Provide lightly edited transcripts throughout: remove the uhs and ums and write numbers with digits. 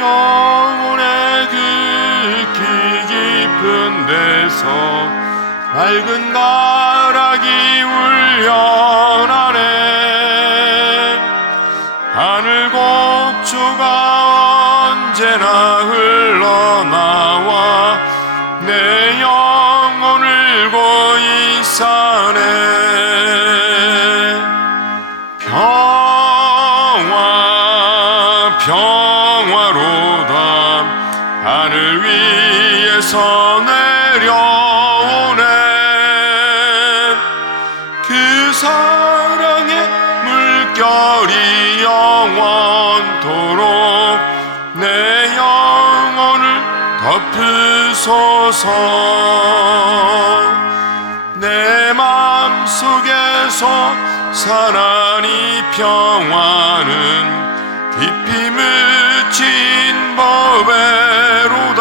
영혼의 그 깊은 데서 맑은 가락이 울려나네. 하늘 곡조가 언제나 흘러나와 내 영혼을 고이 사네. 평화로다 하늘 위에서 내려오네. 그 사랑의 물결이 영원토록 내 영혼을 덮으소서. 내 맘속에서 사나니 평화는 깊이 묻힌 법외로다.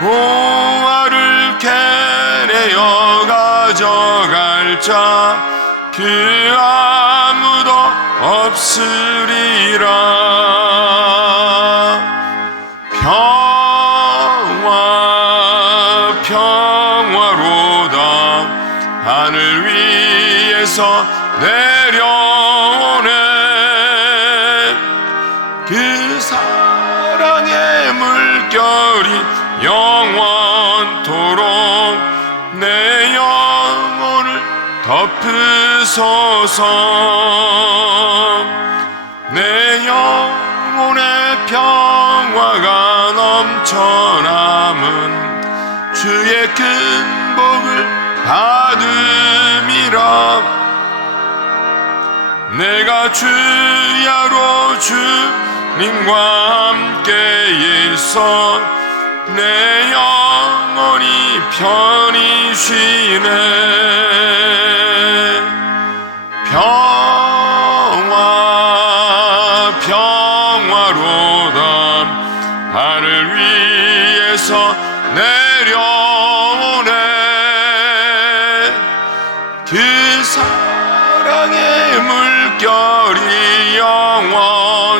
보화를 캐내어 가져갈 자 그 아무도 없으리라. 평화로다 하늘 위에서 내려오네. 그 사랑의 물결이 영원토록 내 영혼을 덮으소서. 내 영혼의 평화가 넘쳐남은 주의 큰 복을 받음이라. 내가 주야로 주님과 함께 있어 내 영혼이 편히 쉬네. 평화로다 하늘 위에서 내려오네. 그 사랑의 물결이 영원토록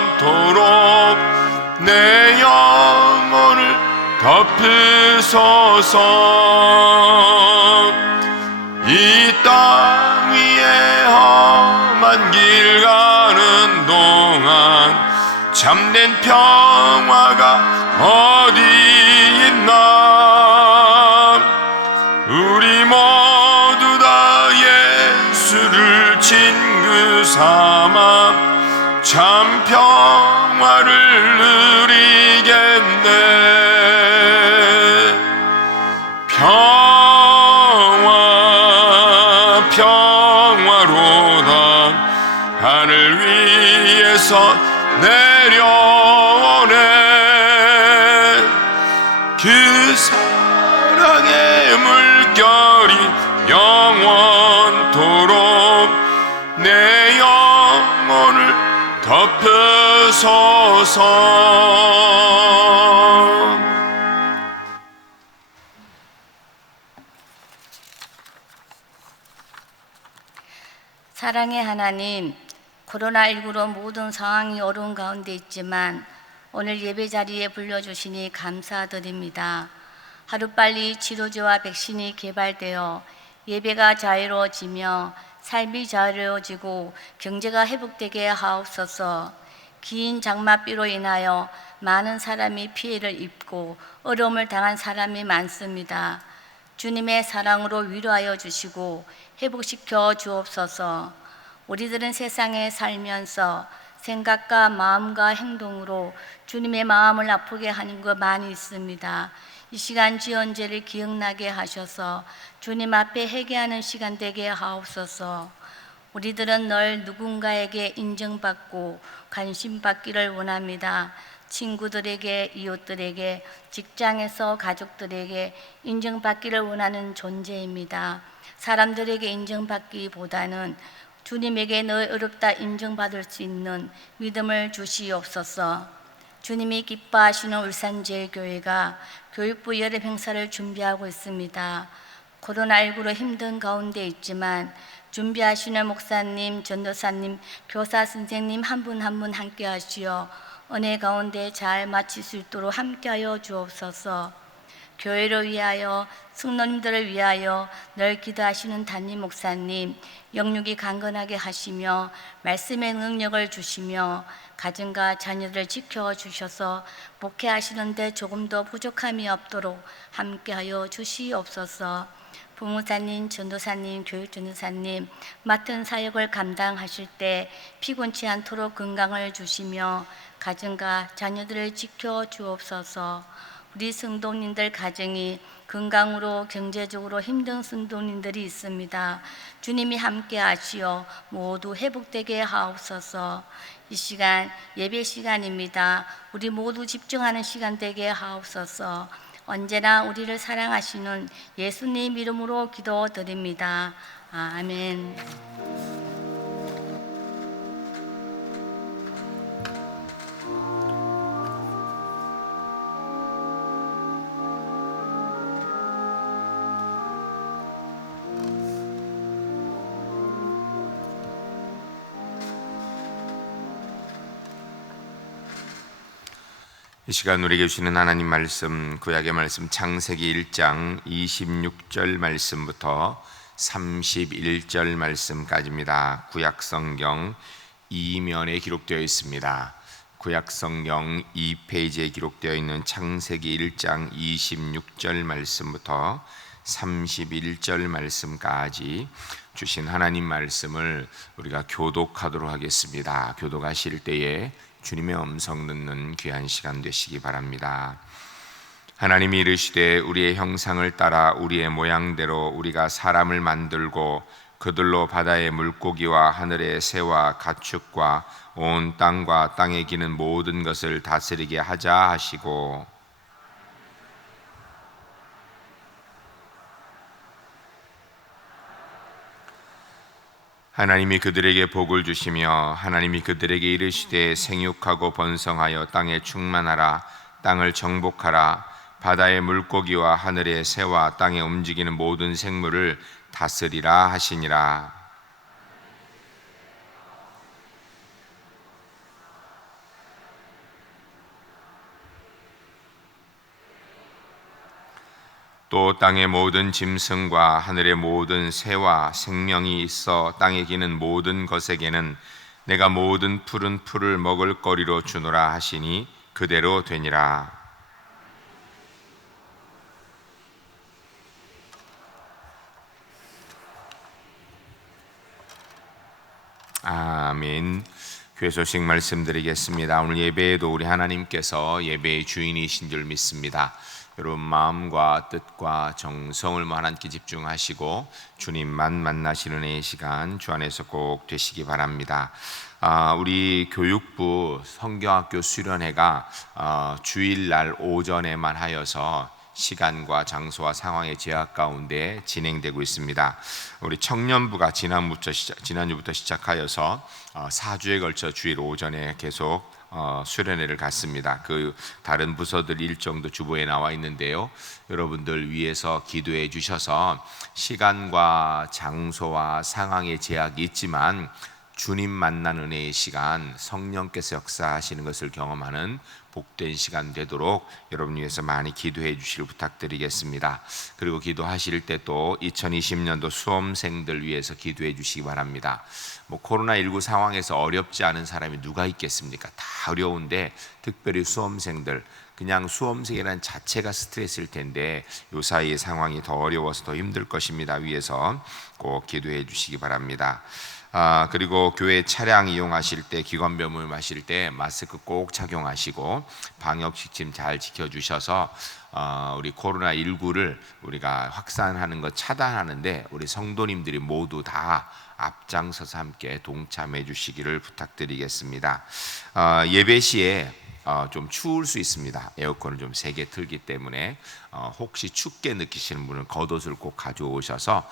내 영혼을 덮으소서. 이 땅 위에 험한 길 가는 동안 참된 평화가 어디 있나. 우리 모두 다 예수를 친구 삼아 참 평화를 누리겠네. 평화로다 하늘 위에서 내려오네. 그 사랑의 물결이 영원토록 내 영혼을 덮으소서. 사랑의 하나님, 코로나19로 모든 상황이 어려운 가운데 있지만 오늘 예배 자리에 불러주시니 감사드립니다. 하루빨리 치료제와 백신이 개발되어 예배가 자유로워지며 삶이 자유로워지고 경제가 회복되게 하옵소서. 긴 장마비로 인하여 많은 사람이 피해를 입고 어려움을 당한 사람이 많습니다. 주님의 사랑으로 위로하여 주시고 회복시켜 주옵소서. 우리들은 세상에 살면서 생각과 마음과 행동으로 주님의 마음을 아프게 하는 것 많이 있습니다. 이 시간 지언제를 기억나게 하셔서 주님 앞에 회개하는 시간 되게 하옵소서. 우리들은 늘 누군가에게 인정받고 관심받기를 원합니다. 친구들에게, 이웃들에게, 직장에서 가족들에게 인정받기를 원하는 존재입니다. 사람들에게 인정받기보다는 주님에게 늘 어렵다 인정받을 수 있는 믿음을 주시옵소서. 주님이 기뻐하시는 울산제일교회가 교육부 여름 행사를 준비하고 있습니다. 코로나19로 힘든 가운데 있지만 준비하시는 목사님, 전도사님, 교사 선생님 한 분 한 분 함께 하시어 은혜 가운데 잘 마칠 수 있도록 함께하여 주옵소서. 교회를 위하여, 성도님들을 위하여 늘 기도하시는 담임 목사님, 영육이 강건하게 하시며 말씀의 능력을 주시며 가정과 자녀들을 지켜주셔서 목회하시는데 조금도 부족함이 없도록 함께하여 주시옵소서. 부목사님, 전도사님, 교육전도사님 맡은 사역을 감당하실 때 피곤치 않도록 건강을 주시며 가정과 자녀들을 지켜주옵소서. 우리 성도님들 가정이 건강으로 경제적으로 힘든 성도님들이 있습니다. 주님이 함께 하시어 모두 회복되게 하옵소서. 이 시간 예배 시간입니다. 우리 모두 집중하는 시간 되게 하옵소서. 언제나 우리를 사랑하시는 예수님 이름으로 기도드립니다. 아멘. 이 시간 우리에게 주시는 하나님 말씀, 구약의 말씀 창세기 1장 26절 말씀부터 31절 말씀까지입니다. 구약 성경 2면에 기록되어 있습니다. 구약 성경 2페이지에 기록되어 있는 창세기 1장 26절 말씀부터 31절 말씀까지 주신 하나님 말씀을 우리가 교독하도록 하겠습니다. 교독하실 때에 주님의 음성 듣는 귀한 시간 되시기 바랍니다. 하나님이 이르시되 우리의 형상을 따라 우리의 모양대로 우리가 사람을 만들고 그들로 바다의 물고기와 하늘의 새와 가축과 온 땅과 땅에 기는 모든 것을 다스리게 하자 하시고, 하나님이 그들에게 복을 주시며 하나님이 그들에게 이르시되 생육하고 번성하여 땅에 충만하라. 땅을 정복하라. 바다의 물고기와 하늘의 새와 땅에 움직이는 모든 생물을 다스리라 하시니라. 또 땅의 모든 짐승과 하늘의 모든 새와 생명이 있어 땅에 기는 모든 것에게는 내가 모든 푸른 풀을 먹을 거리로 주노라 하시니 그대로 되니라. 아멘. 교회 소식 말씀드리겠습니다. 오늘 예배에도 우리 하나님께서 예배의 주인이신 줄 믿습니다. 여러분 마음과 뜻과 정성을 하나님께 집중하시고 주님만 만나시는 이 시간 주 안에서 꼭 되시기 바랍니다. 우리 교육부 성경학교 수련회가 주일날 오전에만 하여서 시간과 장소와 상황의 제약 가운데 진행되고 있습니다. 우리 청년부가 지난주부터 시작하여서 4주에 걸쳐 주일 오전에 계속 수련회를 갔습니다. 그 다른 부서들 일정도 주보에 나와 있는데요. 여러분들 위해서 기도해 주셔서 시간과 장소와 상황의 제약이 있지만 주님 만나는 은혜의 시간, 성령께서 역사하시는 것을 경험하는 복된 시간 되도록 여러분 위해서 많이 기도해 주시길 부탁드리겠습니다. 그리고 기도하실 때 또 2020년도 수험생들 위해서 기도해 주시기 바랍니다. 코로나19 상황에서 어렵지 않은 사람이 누가 있겠습니까? 다 어려운데 특별히 수험생들, 그냥 수험생이라는 자체가 스트레스일 텐데 요 사이에 상황이 더 어려워서 더 힘들 것입니다. 위해서 꼭 기도해 주시기 바랍니다. 그리고 교회 차량 이용하실 때, 기관병을 마실 때 마스크 꼭 착용하시고 방역지침 잘 지켜주셔서 우리 코로나19를 우리가 확산하는 것 차단하는데 우리 성도님들이 모두 다 앞장서서 함께 동참해 주시기를 부탁드리겠습니다. 예배 시에 좀 추울 수 있습니다. 에어컨을 좀 세게 틀기 때문에 혹시 춥게 느끼시는 분은 겉옷을 꼭 가져오셔서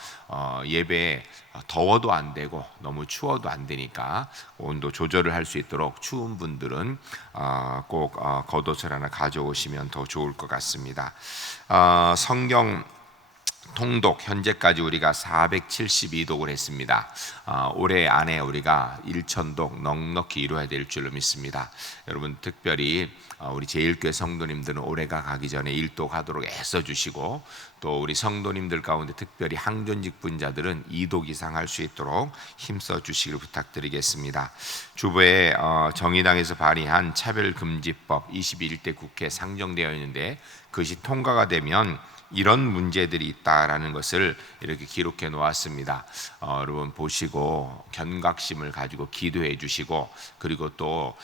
예배에 더워도 안 되고 너무 추워도 안 되니까 온도 조절을 할 수 있도록 추운 분들은 꼭 겉옷을 하나 가져오시면 더 좋을 것 같습니다. 성경 통독 현재까지 우리가 472독을 했습니다. 올해 안에 우리가 1000독 넉넉히 이루어야 될 줄로 믿습니다. 여러분 특별히 우리 제일교회 성도님들은 올해가 가기 전에 1독 하도록 애써 주시고, 또 우리 성도님들 가운데 특별히 항존직 분자들은 2독 이상 할 수 있도록 힘써 주시길 부탁드리겠습니다. 주보에 정의당에서 발의한 차별금지법 21대 국회에 상정되어 있는데, 그것이 통과가 되면 이런 문제들이 있다라는 것을 이렇게 기록해 놓았습니다. 여러분 보시고 견각심을 가지고 기도해 주시고, 그리고 또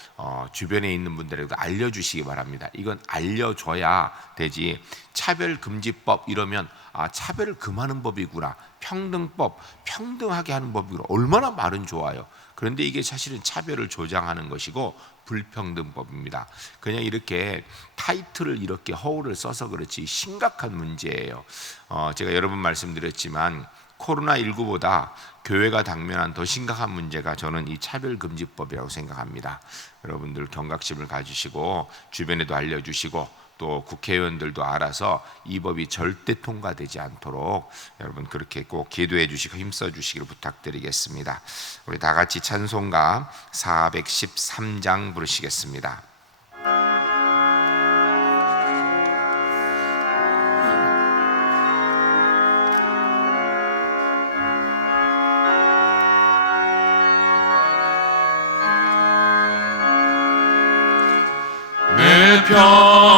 주변에 있는 분들에게도 알려주시기 바랍니다. 이건 알려줘야 되지, 차별금지법 이러면 차별을 금하는 법이구나, 평등법, 평등하게 하는 법이구나, 얼마나 말은 좋아요. 그런데 이게 사실은 차별을 조장하는 것이고 불평등법입니다. 그냥 이렇게 타이틀을 이렇게 허울을 써서 그렇지 심각한 문제예요. 제가 여러 번 말씀드렸지만 코로나19보다 교회가 당면한 더 심각한 문제가 저는 이 차별금지법이라고 생각합니다. 여러분들 경각심을 가지시고 주변에도 알려주시고, 또 국회의원들도 알아서 이 법이 절대 통과되지 않도록 여러분 그렇게 꼭 기도해 주시고 힘써 주시기를 부탁드리겠습니다. 우리 다 같이 찬송가 413장 부르시겠습니다.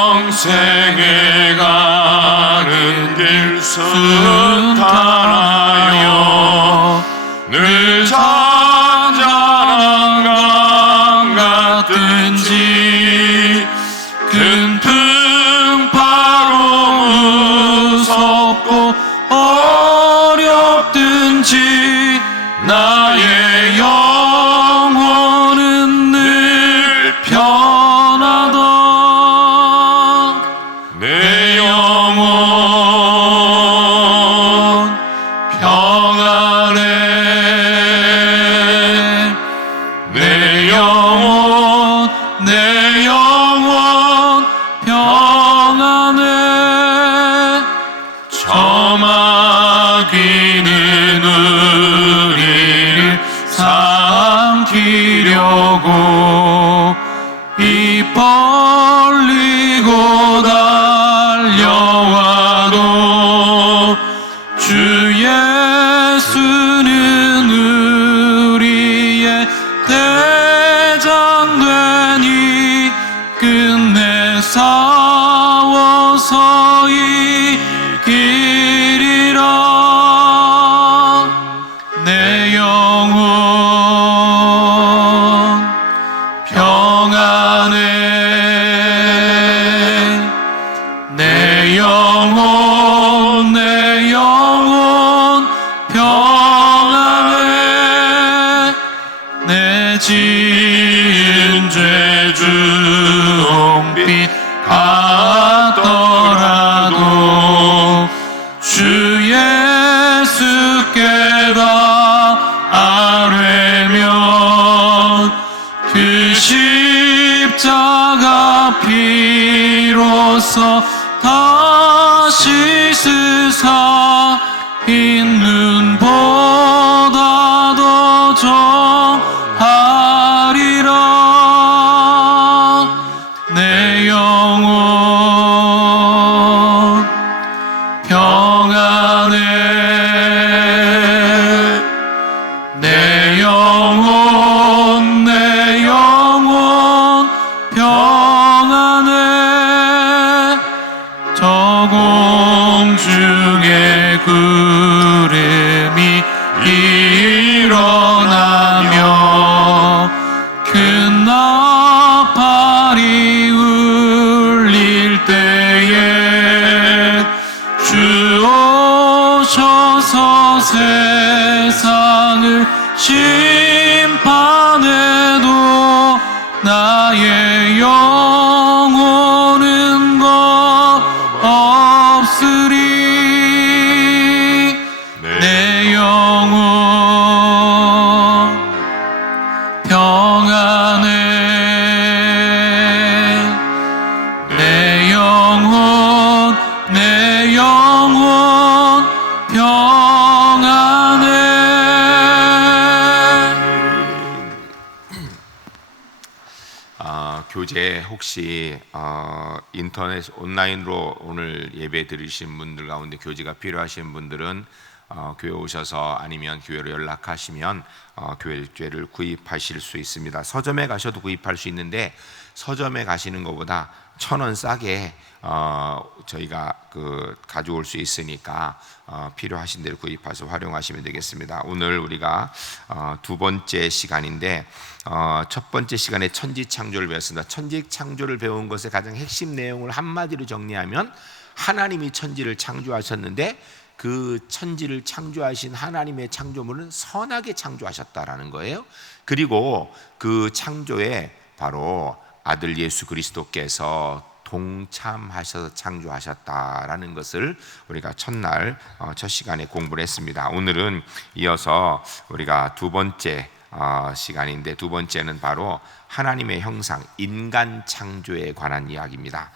평생에 가는 길 순탄하여 늘 잔잔한 강 같든지 큰 풍파로 무섭고 어렵든지 나의 영혼은 늘 편하다. 내 영혼 평안해. 내 영혼 평안해. 저마귀는 우리를 삼키려고 입 벌리고 달려와도 주 예수는 우리의 대장 되니 끝내 싸워서 이기리라. 내 영혼 평안해. 내 영혼 평안해. 내 지은 죄 주홍빛 같더라도 주 예수께 다 아뢰면 그 십자가 피로써 다시 쓰사 흰 눈보다 더 정하리라. 내 영혼 평안해. 내 영혼 평안해. 저 공중에 구름이 일어나며 큰 나팔이 울릴 때에 주 오셔서 세상을 심판해도 나의 영혼은 겁 없으리. 내 영혼 평안해. 내 영혼 교재 혹시 인터넷 온라인으로 오늘 예배 드리신 분들 가운데 교재가 필요하신 분들은 교회 오셔서 아니면 교회로 연락하시면 교재를 구입하실 수 있습니다. 서점에 가셔도 구입할 수 있는데 서점에 가시는 것보다 1,000원 싸게 저희가 가져올 수 있으니까 필요하신 대로 구입해서 활용하시면 되겠습니다. 오늘 우리가 두 번째 시간인데 첫 번째 시간에 천지창조를 배웠습니다. 천지창조를 배운 것의 가장 핵심 내용을 한마디로 정리하면 하나님이 천지를 창조하셨는데 그 천지를 창조하신 하나님의 창조물은 선하게 창조하셨다라는 거예요. 그리고 그 창조에 바로 아들 예수 그리스도께서 동참하셔서 창조하셨다라는 것을 우리가 첫날 첫 시간에 공부를 했습니다. 오늘은 이어서 우리가 두 번째 시간인데 두 번째는 바로 하나님의 형상, 인간 창조에 관한 이야기입니다.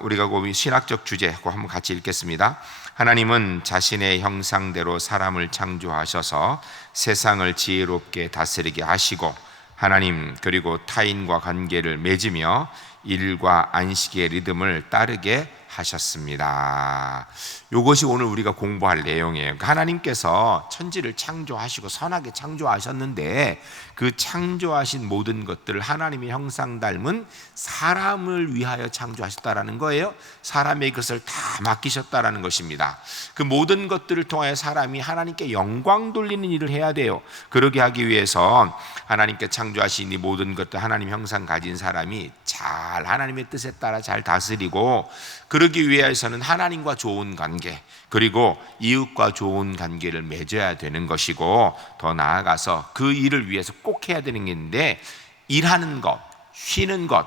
우리가 그 신학적 주제 한번 같이 읽겠습니다. 하나님은 자신의 형상대로 사람을 창조하셔서 세상을 지혜롭게 다스리게 하시고 하나님 그리고 타인과 관계를 맺으며 일과 안식의 리듬을 따르게 하셨습니다. 이것이 오늘 우리가 공부할 내용이에요. 하나님께서 천지를 창조하시고 선하게 창조하셨는데 그 창조하신 모든 것들을 하나님의 형상 닮은 사람을 위하여 창조하셨다라는 거예요. 사람의 것을 다 맡기셨다라는 것입니다. 그 모든 것들을 통하여 사람이 하나님께 영광 돌리는 일을 해야 돼요. 그러게 하기 위해서 하나님께 창조하신 이 모든 것들 하나님 형상 가진 사람이 잘 하나님의 뜻에 따라 잘 다스리고 그러기 위해서는 하나님과 좋은 관계 그리고 이웃과 좋은 관계를 맺어야 되는 것이고 더 나아가서 그 일을 위해서 꼭 해야 되는 게 있는데 일하는 것, 쉬는 것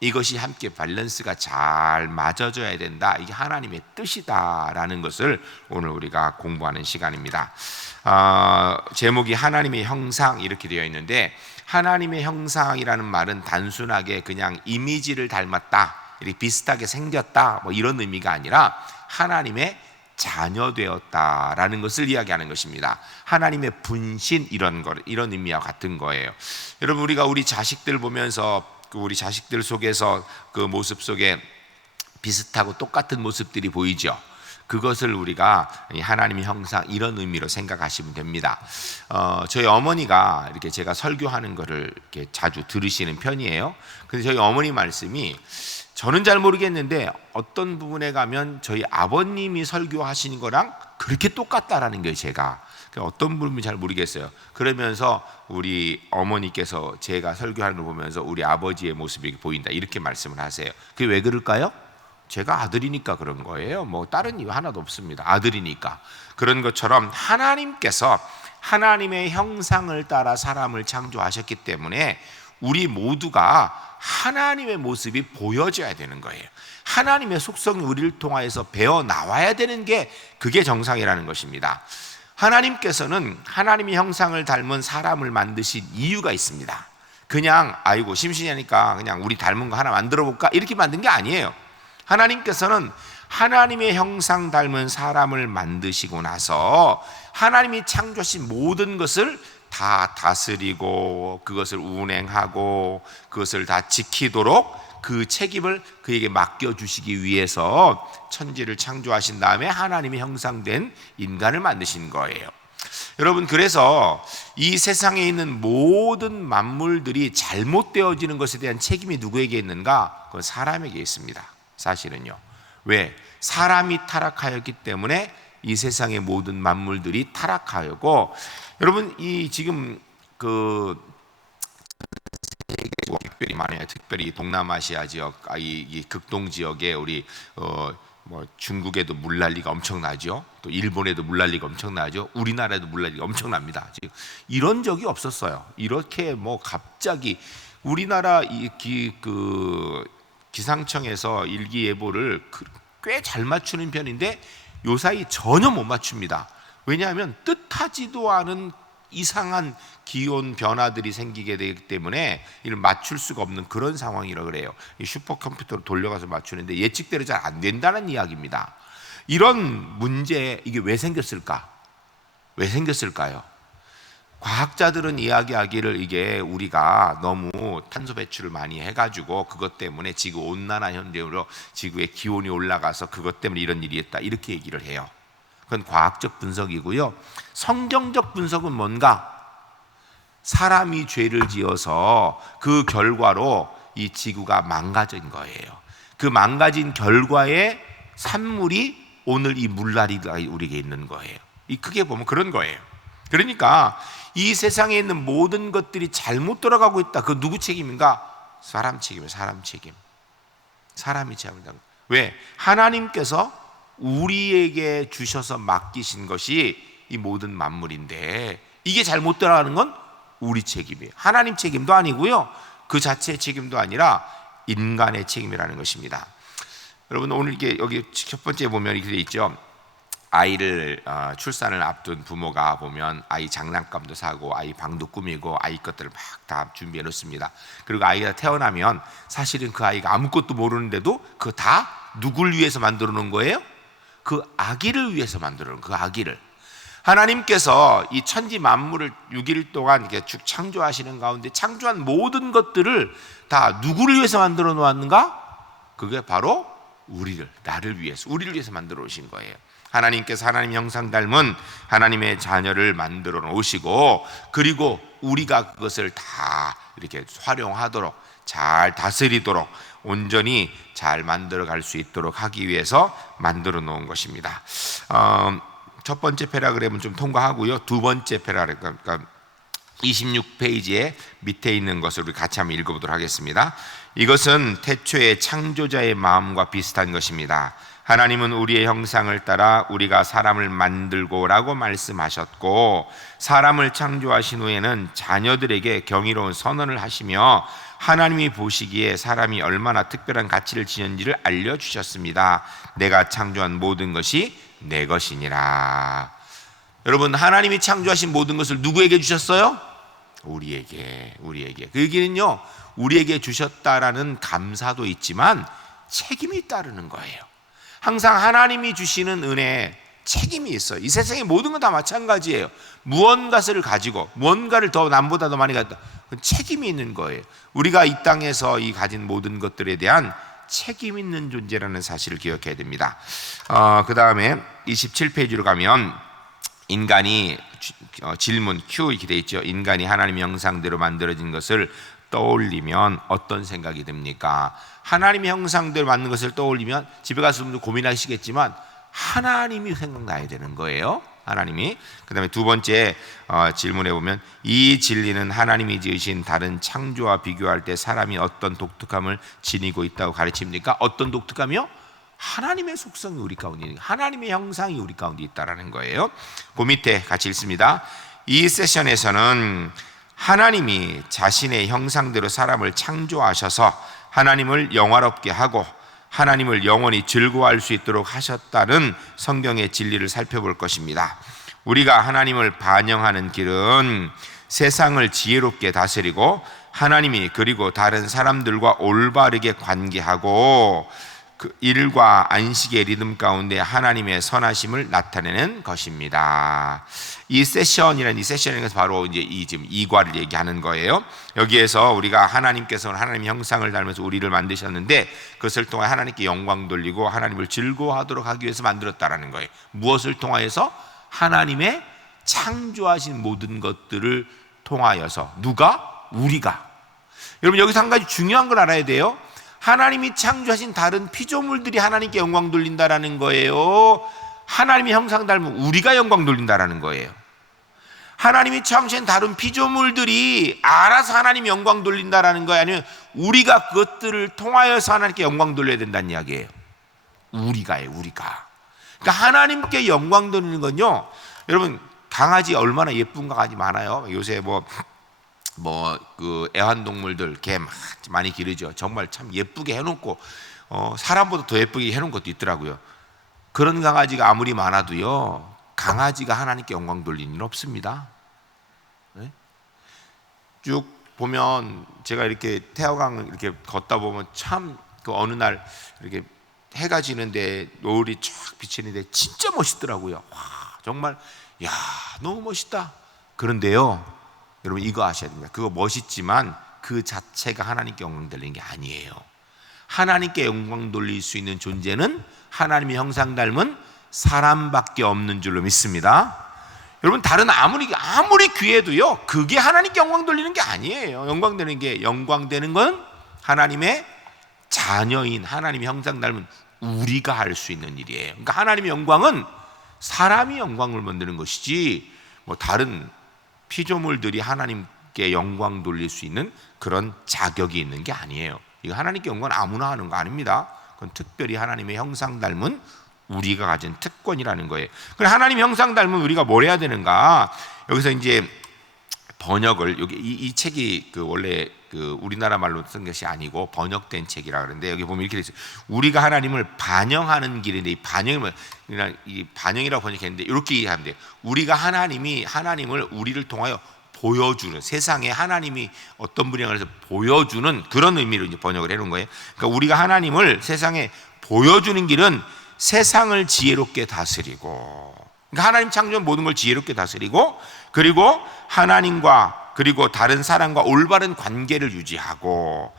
이것이 함께 밸런스가 잘 맞아져야 된다. 이게 하나님의 뜻이다라는 것을 오늘 우리가 공부하는 시간입니다. 제목이 하나님의 형상 이렇게 되어 있는데 하나님의 형상이라는 말은 단순하게 그냥 이미지를 닮았다 이렇게 비슷하게 생겼다 뭐 이런 의미가 아니라 하나님의 자녀 되었다라는 것을 이야기하는 것입니다. 하나님의 분신 이런 의미와 같은 거예요. 여러분 우리가 우리 자식들 보면서 우리 자식들 속에서 그 모습 속에 비슷하고 똑같은 모습들이 보이죠. 그것을 우리가 하나님의 형상 이런 의미로 생각하시면 됩니다. 저희 어머니가 이렇게 제가 설교하는 거를 이렇게 자주 들으시는 편이에요. 근데 저희 어머니 말씀이 저는 잘 모르겠는데 어떤 부분에 가면 저희 아버님이 설교하시는 거랑 그렇게 똑같다라는 거예요. 제가 어떤 부분인지 잘 모르겠어요. 그러면서 우리 어머니께서 제가 설교하는 걸 보면서 우리 아버지의 모습이 보인다 이렇게 말씀을 하세요. 그게 왜 그럴까요? 제가 아들이니까 그런 거예요. 뭐 다른 이유 하나도 없습니다. 아들이니까. 그런 것처럼 하나님께서 하나님의 형상을 따라 사람을 창조하셨기 때문에 우리 모두가 하나님의 모습이 보여져야 되는 거예요. 하나님의 속성이 우리를 통하여서 배어 나와야 되는 게 그게 정상이라는 것입니다. 하나님께서는 하나님의 형상을 닮은 사람을 만드신 이유가 있습니다. 그냥 아이고 심심하니까 그냥 우리 닮은 거 하나 만들어 볼까 이렇게 만든 게 아니에요. 하나님께서는 하나님의 형상 닮은 사람을 만드시고 나서 하나님이 창조하신 모든 것을 다 다스리고 그것을 운행하고 그것을 다 지키도록 그 책임을 그에게 맡겨주시기 위해서 천지를 창조하신 다음에 하나님의 형상된 인간을 만드신 거예요. 여러분 그래서 이 세상에 있는 모든 만물들이 잘못되어지는 것에 대한 책임이 누구에게 있는가? 그건 사람에게 있습니다. 사실은요. 왜? 사람이 타락하였기 때문에 이 세상의 모든 만물들이 타락하였고 여러분 이 지금 특별히 많아요. 특별히 동남아시아 지역, 이 극동 지역에 우리 뭐 중국에도 물난리가 엄청나죠. 또 일본에도 물난리가 엄청나죠. 우리나라에도 물난리가 엄청납니다. 지금 이런 적이 없었어요. 이렇게 뭐 갑자기 우리나라 기상청에서 일기예보를 꽤 잘 맞추는 편인데 요사이 전혀 못 맞춥니다. 왜냐하면 뜻하지도 않은 이상한 기온 변화들이 생기게 되기 때문에 이를 맞출 수가 없는 그런 상황이라 그래요. 이 슈퍼컴퓨터로 돌려가서 맞추는데 예측대로 잘 안 된다는 이야기입니다. 이런 문제 이게 왜 생겼을까? 왜 생겼을까요? 과학자들은 이야기하기를 이게 우리가 너무 탄소 배출을 많이 해가지고 그것 때문에 지구 온난화 현상으로 지구의 기온이 올라가서 그것 때문에 이런 일이 있다, 이렇게 얘기를 해요. 그건 과학적 분석이고요. 성경적 분석은 뭔가? 사람이 죄를 지어서 그 결과로 이 지구가 망가진 거예요. 그 망가진 결과의 산물이 오늘 이 물난리가 우리에게 있는 거예요. 이 크게 보면 그런 거예요. 그러니까 이 세상에 있는 모든 것들이 잘못 돌아가고 있다. 그 누구 책임인가? 사람 책임이에요. 사람 책임. 사람이 책임이다. 왜? 하나님께서 우리에게 주셔서 맡기신 것이 이 모든 만물인데 이게 잘못 돌아가는 건 우리 책임이에요. 하나님 책임도 아니고요, 그 자체의 책임도 아니라 인간의 책임이라는 것입니다. 여러분, 오늘 이게 여기 첫 번째 보면 이렇게 돼 있죠. 아이를 출산을 앞둔 부모가 보면 아이 장난감도 사고 아이 방도 꾸미고 아이 것들을 막 다 준비해 놓습니다. 그리고 아이가 태어나면 사실은 그 아이가 아무것도 모르는데도 그거 다 누굴 위해서 만들어 놓은 거예요? 그 아기를 위해서 만들어 놓은, 그 아기를. 하나님께서 이 천지 만물을 6일 동안 이렇게 쭉 창조하시는 가운데 창조한 모든 것들을 다 누구를 위해서 만들어 놓았는가? 그게 바로 우리를, 나를 위해서, 우리를 위해서 만들어 오신 거예요. 하나님께서 하나님 형상 닮은 하나님의 자녀를 만들어 놓으시고, 그리고 우리가 그것을 다 이렇게 활용하도록, 잘 다스리도록, 온전히 잘 만들어 갈 수 있도록 하기 위해서 만들어 놓은 것입니다. 첫 번째 패러그램은 좀 통과하고요. 두 번째 패러그램, 그러니까 26페이지에 밑에 있는 것을 우리 같이 한번 읽어보도록 하겠습니다. 이것은 태초의 창조자의 마음과 비슷한 것입니다. 하나님은 우리의 형상을 따라 우리가 사람을 만들고라고 말씀하셨고, 사람을 창조하신 후에는 자녀들에게 경이로운 선언을 하시며 하나님이 보시기에 사람이 얼마나 특별한 가치를 지녔는지를 알려주셨습니다. 내가 창조한 모든 것이 내 것이니라. 여러분, 하나님이 창조하신 모든 것을 누구에게 주셨어요? 우리에게. 그 얘기는요, 우리에게 주셨다라는 감사도 있지만 책임이 따르는 거예요. 항상 하나님이 주시는 은혜에 책임이 있어요. 이 세상의 모든 건 다 마찬가지예요. 무언가를 가지고 무언가를 더 남보다 더 많이 갖다, 그건 책임이 있는 거예요. 우리가 이 땅에서 이 가진 모든 것들에 대한 책임 있는 존재라는 사실을 기억해야 됩니다. 그 다음에 27페이지로 가면 인간이 질문 Q 이렇게 돼 있죠. 인간이 하나님 형상대로 만들어진 것을 떠올리면 어떤 생각이 듭니까? 하나님의 형상대로 만든 것을 떠올리면 집에 가서 고민하시겠지만 하나님이 생각나야 되는 거예요. 하나님이. 그 다음에 두 번째 질문에 보면 이 진리는 하나님이 지으신 다른 창조와 비교할 때 사람이 어떤 독특함을 지니고 있다고 가르칩니까? 어떤 독특함이요? 하나님의 속성이 우리 가운데 있는, 하나님의 형상이 우리 가운데 있다라는 거예요. 그 밑에 같이 읽습니다. 이 세션에서는 하나님이 자신의 형상대로 사람을 창조하셔서 하나님을 영화롭게 하고 하나님을 영원히 즐거워할 수 있도록 하셨다는 성경의 진리를 살펴볼 것입니다. 우리가 하나님을 반영하는 길은 세상을 지혜롭게 다스리고 하나님이 그리고 다른 사람들과 올바르게 관계하고 그 일과 안식의 리듬 가운데 하나님의 선하심을 나타내는 것입니다. 이 세션이라는 것은 바로 이제 지금 이과를 얘기하는 거예요. 여기에서 우리가 하나님께서는 하나님 형상을 닮아서 우리를 만드셨는데 그것을 통해 하나님께 영광 돌리고 하나님을 즐거워하도록 하기 위해서 만들었다라는 거예요. 무엇을 통하여서? 하나님의 창조하신 모든 것들을 통하여서. 누가? 우리가. 여러분, 여기서 한 가지 중요한 걸 알아야 돼요. 하나님이 창조하신 다른 피조물들이 하나님께 영광 돌린다라는 거예요? 하나님의 형상 닮은 우리가 영광 돌린다라는 거예요? 하나님이 창조하신 다른 피조물들이 알아서 하나님 영광 돌린다라는 거예요? 아니면 우리가 그것들을 통하여서 하나님께 영광 돌려야 된다는 이야기예요? 우리가예요, 우리가. 그러니까 하나님께 영광 돌리는 건요, 여러분, 강아지 얼마나 예쁜 강아지 많아요. 요새 그 애완동물들 개 많이 기르죠. 정말 참 예쁘게 해놓고 사람보다 더 예쁘게 해놓은 것도 있더라고요. 그런 강아지가 아무리 많아도요, 강아지가 하나님께 영광 돌리는 일 없습니다. 네? 쭉 보면 제가 이렇게 태화강을 이렇게 걷다 보면 참 그 어느 날 이렇게 해가 지는데 노을이 쫙 비치는데 진짜 멋있더라고요. 와, 정말 야, 너무 멋있다. 그런데요, 여러분 이거 아셔야 됩니다. 그거 멋있지만 그 자체가 하나님께 영광 돌리는 게 아니에요. 하나님께 영광 돌릴 수 있는 존재는 하나님의 형상 닮은 사람밖에 없는 줄로 믿습니다. 여러분 다른 아무리 귀해도요, 그게 하나님께 영광 돌리는 게 아니에요. 영광되는 건 하나님의 자녀인, 하나님의 형상 닮은 우리가 할 수 있는 일이에요. 그러니까 하나님의 영광은 사람이 영광을 만드는 것이지, 뭐 다른 피조물들이 하나님께 영광 돌릴 수 있는 그런 자격이 있는 게 아니에요. 이거 하나님께 영광은 아무나 하는 거 아닙니다. 그건 특별히 하나님의 형상 닮은 우리가 가진 특권이라는 거예요. 그럼 하나님의 형상 닮은 우리가 뭘 해야 되는가? 여기서 이제 번역을, 여기 이 책이 원래 우리나라 말로 쓴 것이 아니고 번역된 책이라 그러는데, 여기 보면 이렇게 돼 있어요. 우리가 하나님을 반영하는 길인데, 이 반영을 그냥 이 반영이라고 번역했는데 이렇게 이해하면 돼요. 우리가 하나님을 우리를 통하여 보여주는, 세상에 하나님이 어떤 분이냐 해서 보여주는 그런 의미로 이제 번역을 해놓은 거예요. 그러니까 우리가 하나님을 세상에 보여주는 길은 세상을 지혜롭게 다스리고, 그러니까 하나님 창조한 모든 걸 지혜롭게 다스리고, 그리고 하나님과 그리고 다른 사람과 올바른 관계를 유지하고,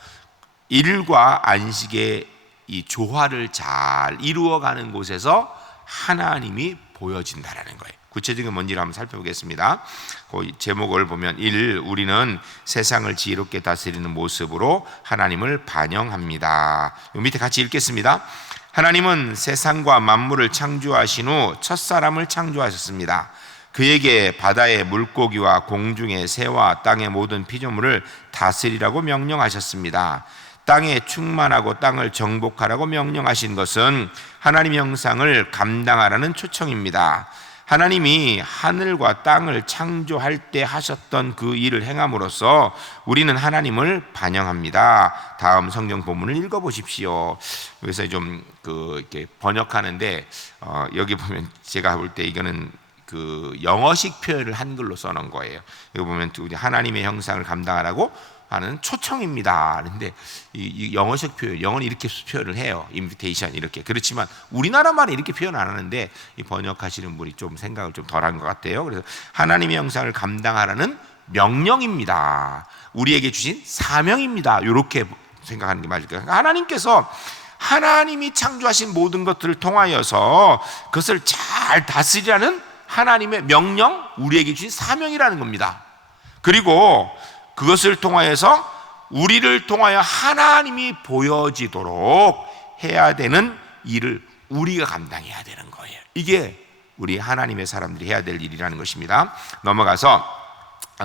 일과 안식의 이 조화를 잘 이루어가는 곳에서 하나님이 보여진다라는 거예요. 구체적인 뭔지를 한번 살펴보겠습니다. 그 제목을 보면 1. 우리는 세상을 지혜롭게 다스리는 모습으로 하나님을 반영합니다. 요 밑에 같이 읽겠습니다. 하나님은 세상과 만물을 창조하신 후 첫사람을 창조하셨습니다. 그에게 바다의 물고기와 공중의 새와 땅의 모든 피조물을 다스리라고 명령하셨습니다. 땅에 충만하고 땅을 정복하라고 명령하신 것은 하나님의 형상을 감당하라는 초청입니다. 하나님이 하늘과 땅을 창조할 때 하셨던 그 일을 행함으로써 우리는 하나님을 반영합니다. 다음 성경 본문을 읽어보십시오. 여기서 좀 이렇게 번역하는데, 여기 보면 제가 볼 때 이거는 영어식 표현을 한글로 써놓은 거예요. 여기 보면 하나님의 형상을 감당하라고 하는 초청입니다. 그런데 이 영어식 표현, 영어는 이렇게 표현을 해요. 인비테이션 이렇게. 그렇지만 우리나라 말은 이렇게 표현 안 하는데, 이 번역하시는 분이 좀 생각을 좀 덜한 것 같아요. 그래서 하나님의 형상을 감당하라는 명령입니다. 우리에게 주신 사명입니다. 이렇게 생각하는 게 맞을 거예요. 그러니까 하나님께서 하나님이 창조하신 모든 것들을 통하여서 그것을 잘 다스리라는 하나님의 명령, 우리에게 주신 사명이라는 겁니다. 그리고 그것을 통하여서 우리를 통하여 하나님이 보여지도록 해야 되는 일을 우리가 감당해야 되는 거예요. 이게 우리 하나님의 사람들이 해야 될 일이라는 것입니다. 넘어가서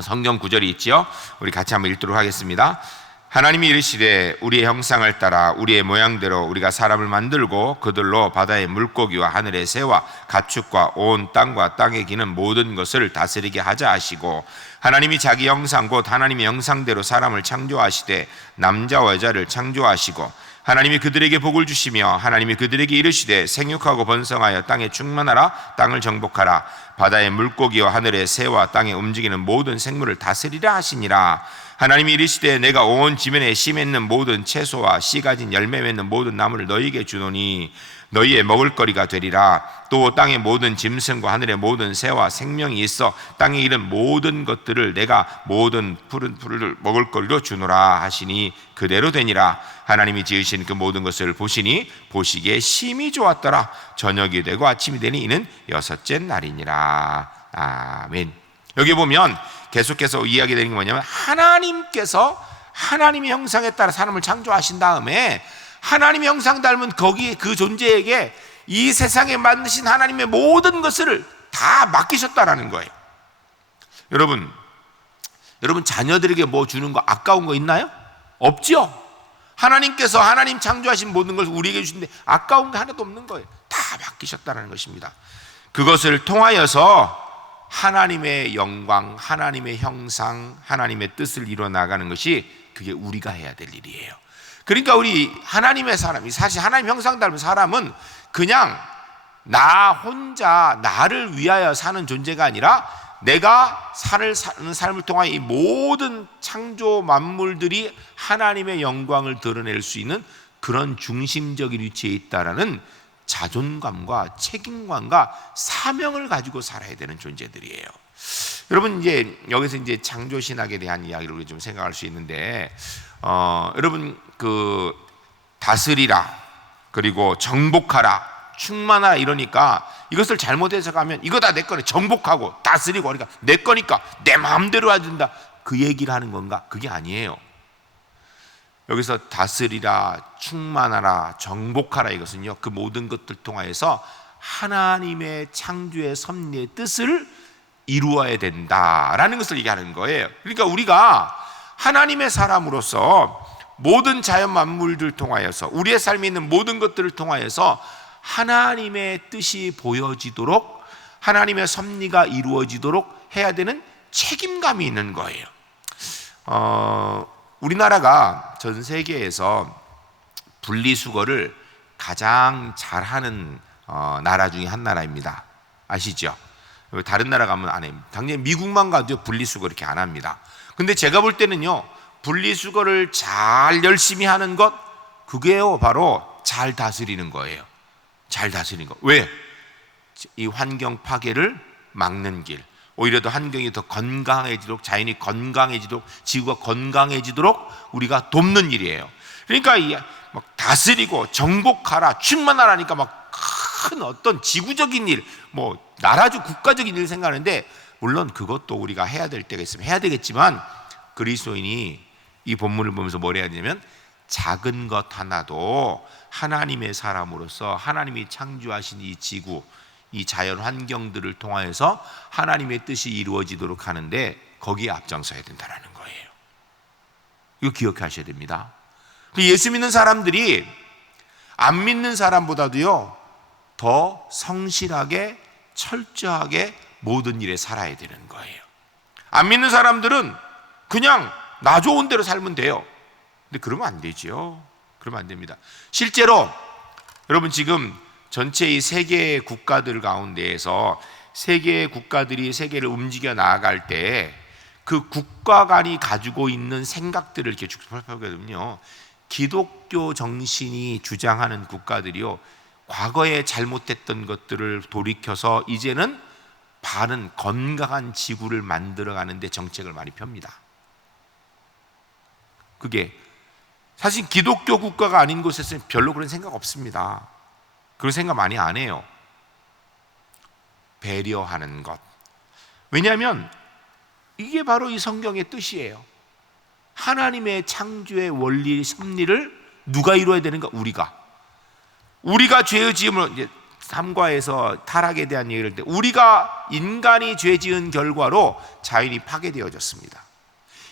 성경 구절이 있지요. 우리 같이 한번 읽도록 하겠습니다. 하나님이 이르시되 우리의 형상을 따라 우리의 모양대로 우리가 사람을 만들고 그들로 바다의 물고기와 하늘의 새와 가축과 온 땅과 땅에 기는 모든 것을 다스리게 하자 하시고, 하나님이 자기 형상 곧 하나님의 형상대로 사람을 창조하시되 남자와 여자를 창조하시고, 하나님이 그들에게 복을 주시며 하나님이 그들에게 이르시되 생육하고 번성하여 땅에 충만하라, 땅을 정복하라, 바다의 물고기와 하늘의 새와 땅에 움직이는 모든 생물을 다스리라 하시니라. 하나님이 이르시되 내가 온 지면에 씨 맺는 모든 채소와 씨 가진 열매 맺는 모든 나무를 너희에게 주노니 너희의 먹을거리가 되리라. 또 땅의 모든 짐승과 하늘의 모든 새와 생명이 있어 땅에 이른 모든 것들을 내가 모든 푸른 풀을 먹을거리로 주노라 하시니 그대로 되니라. 하나님이 지으신 그 모든 것을 보시니 보시기에 심히 좋았더라. 저녁이 되고 아침이 되니 이는 여섯째 날이니라. 아멘. 여기 보면 계속해서 이야기되는 게 뭐냐면, 하나님께서 하나님의 형상에 따라 사람을 창조하신 다음에 하나님의 형상 닮은 거기 그 존재에게 이 세상에 만드신 하나님의 모든 것을 다 맡기셨다라는 거예요. 여러분 자녀들에게 뭐 주는 거 아까운 거 있나요? 없죠. 하나님께서 하나님 창조하신 모든 것을 우리에게 주시는데 아까운 게 하나도 없는 거예요. 다 맡기셨다는 것입니다. 그것을 통하여서 하나님의 영광, 하나님의 형상, 하나님의 뜻을 이루어 나가는 것이 그게 우리가 해야 될 일이에요. 그러니까 우리 하나님의 사람이, 사실 하나님 형상 닮은 사람은 그냥 나 혼자 나를 위하여 사는 존재가 아니라 내가 사는 삶을 통하여 이 모든 창조 만물들이 하나님의 영광을 드러낼 수 있는 그런 중심적인 위치에 있다라는 자존감과 책임감과 사명을 가지고 살아야 되는 존재들이에요. 여러분 이제 여기서 이제 창조 신학에 대한 이야기를 우리 좀 생각할 수 있는데, 여러분 그 다스리라, 그리고 정복하라, 충만하라 이러니까 이것을 잘못 해석하면 이거 다 내 거네, 정복하고 다스리고 그러니까 내 거니까 내 마음대로 해야 된다, 그 얘기를 하는 건가? 그게 아니에요. 여기서 다스리라, 충만하라, 정복하라, 이것은요 그 모든 것들 통하여서 하나님의 창조의 섭리의 뜻을 이루어야 된다라는 것을 얘기하는 거예요. 그러니까 우리가 하나님의 사람으로서 모든 자연 만물들 통하여서 우리의 삶에 있는 모든 것들을 통하여서 하나님의 뜻이 보여지도록, 하나님의 섭리가 이루어지도록 해야 되는 책임감이 있는 거예요. 우리나라가 전 세계에서 분리수거를 가장 잘하는 나라 중에 한 나라입니다. 아시죠? 다른 나라 가면 안 해요. 당연히 미국만 가도 분리수거 이렇게 안 합니다. 근데 제가 볼 때는요, 분리수거를 잘 열심히 하는 것, 그게요 바로 잘 다스리는 거예요. 잘 다스리는 거. 왜? 이 환경 파괴를 막는 길, 오히려 더 환경이 더 건강해지도록, 자연이 건강해지도록, 지구가 건강해지도록 우리가 돕는 일이에요. 그러니까 막 다스리고 정복하라, 충만하라니까 막 큰 어떤 지구적인 일, 뭐 나라적 국가적인 일을 생각하는데, 물론 그것도 우리가 해야 될 때가 있으면 해야 되겠지만, 그리스도인이 이 본문을 보면서 뭘 해야 되냐면 작은 것 하나도 하나님의 사람으로서 하나님이 창조하신 이 지구, 이 자연 환경들을 통하여서 하나님의 뜻이 이루어지도록 하는데 거기에 앞장서야 된다는 거예요. 이거 기억하셔야 됩니다. 예수 믿는 사람들이 안 믿는 사람보다도요 더 성실하게 철저하게 모든 일에 살아야 되는 거예요. 안 믿는 사람들은 그냥 나 좋은 대로 살면 돼요. 근데 그러면 안 되죠. 그러면 안 됩니다. 실제로 여러분 지금 전체 이 세계의 국가들 가운데에서 세계의 국가들이 세계를 움직여 나아갈 때 그 국가 간이 가지고 있는 생각들을 이렇게 쭉 살펴보면요, 기독교 정신이 주장하는 국가들이요 과거에 잘못됐던 것들을 돌이켜서 이제는 바른 건강한 지구를 만들어가는데 정책을 많이 펴니다. 그게 사실 기독교 국가가 아닌 곳에서는 별로 그런 생각 없습니다. 그런 생각 많이 안 해요. 배려하는 것. 왜냐하면 이게 바로 이 성경의 뜻이에요. 하나님의 창조의 원리, 섭리를 누가 이루어야 되는가? 우리가 죄의 지음을 이제 3과에서 타락에 대한 얘기를 할 때, 우리가 인간이 죄 지은 결과로 자연이 파괴되어졌습니다.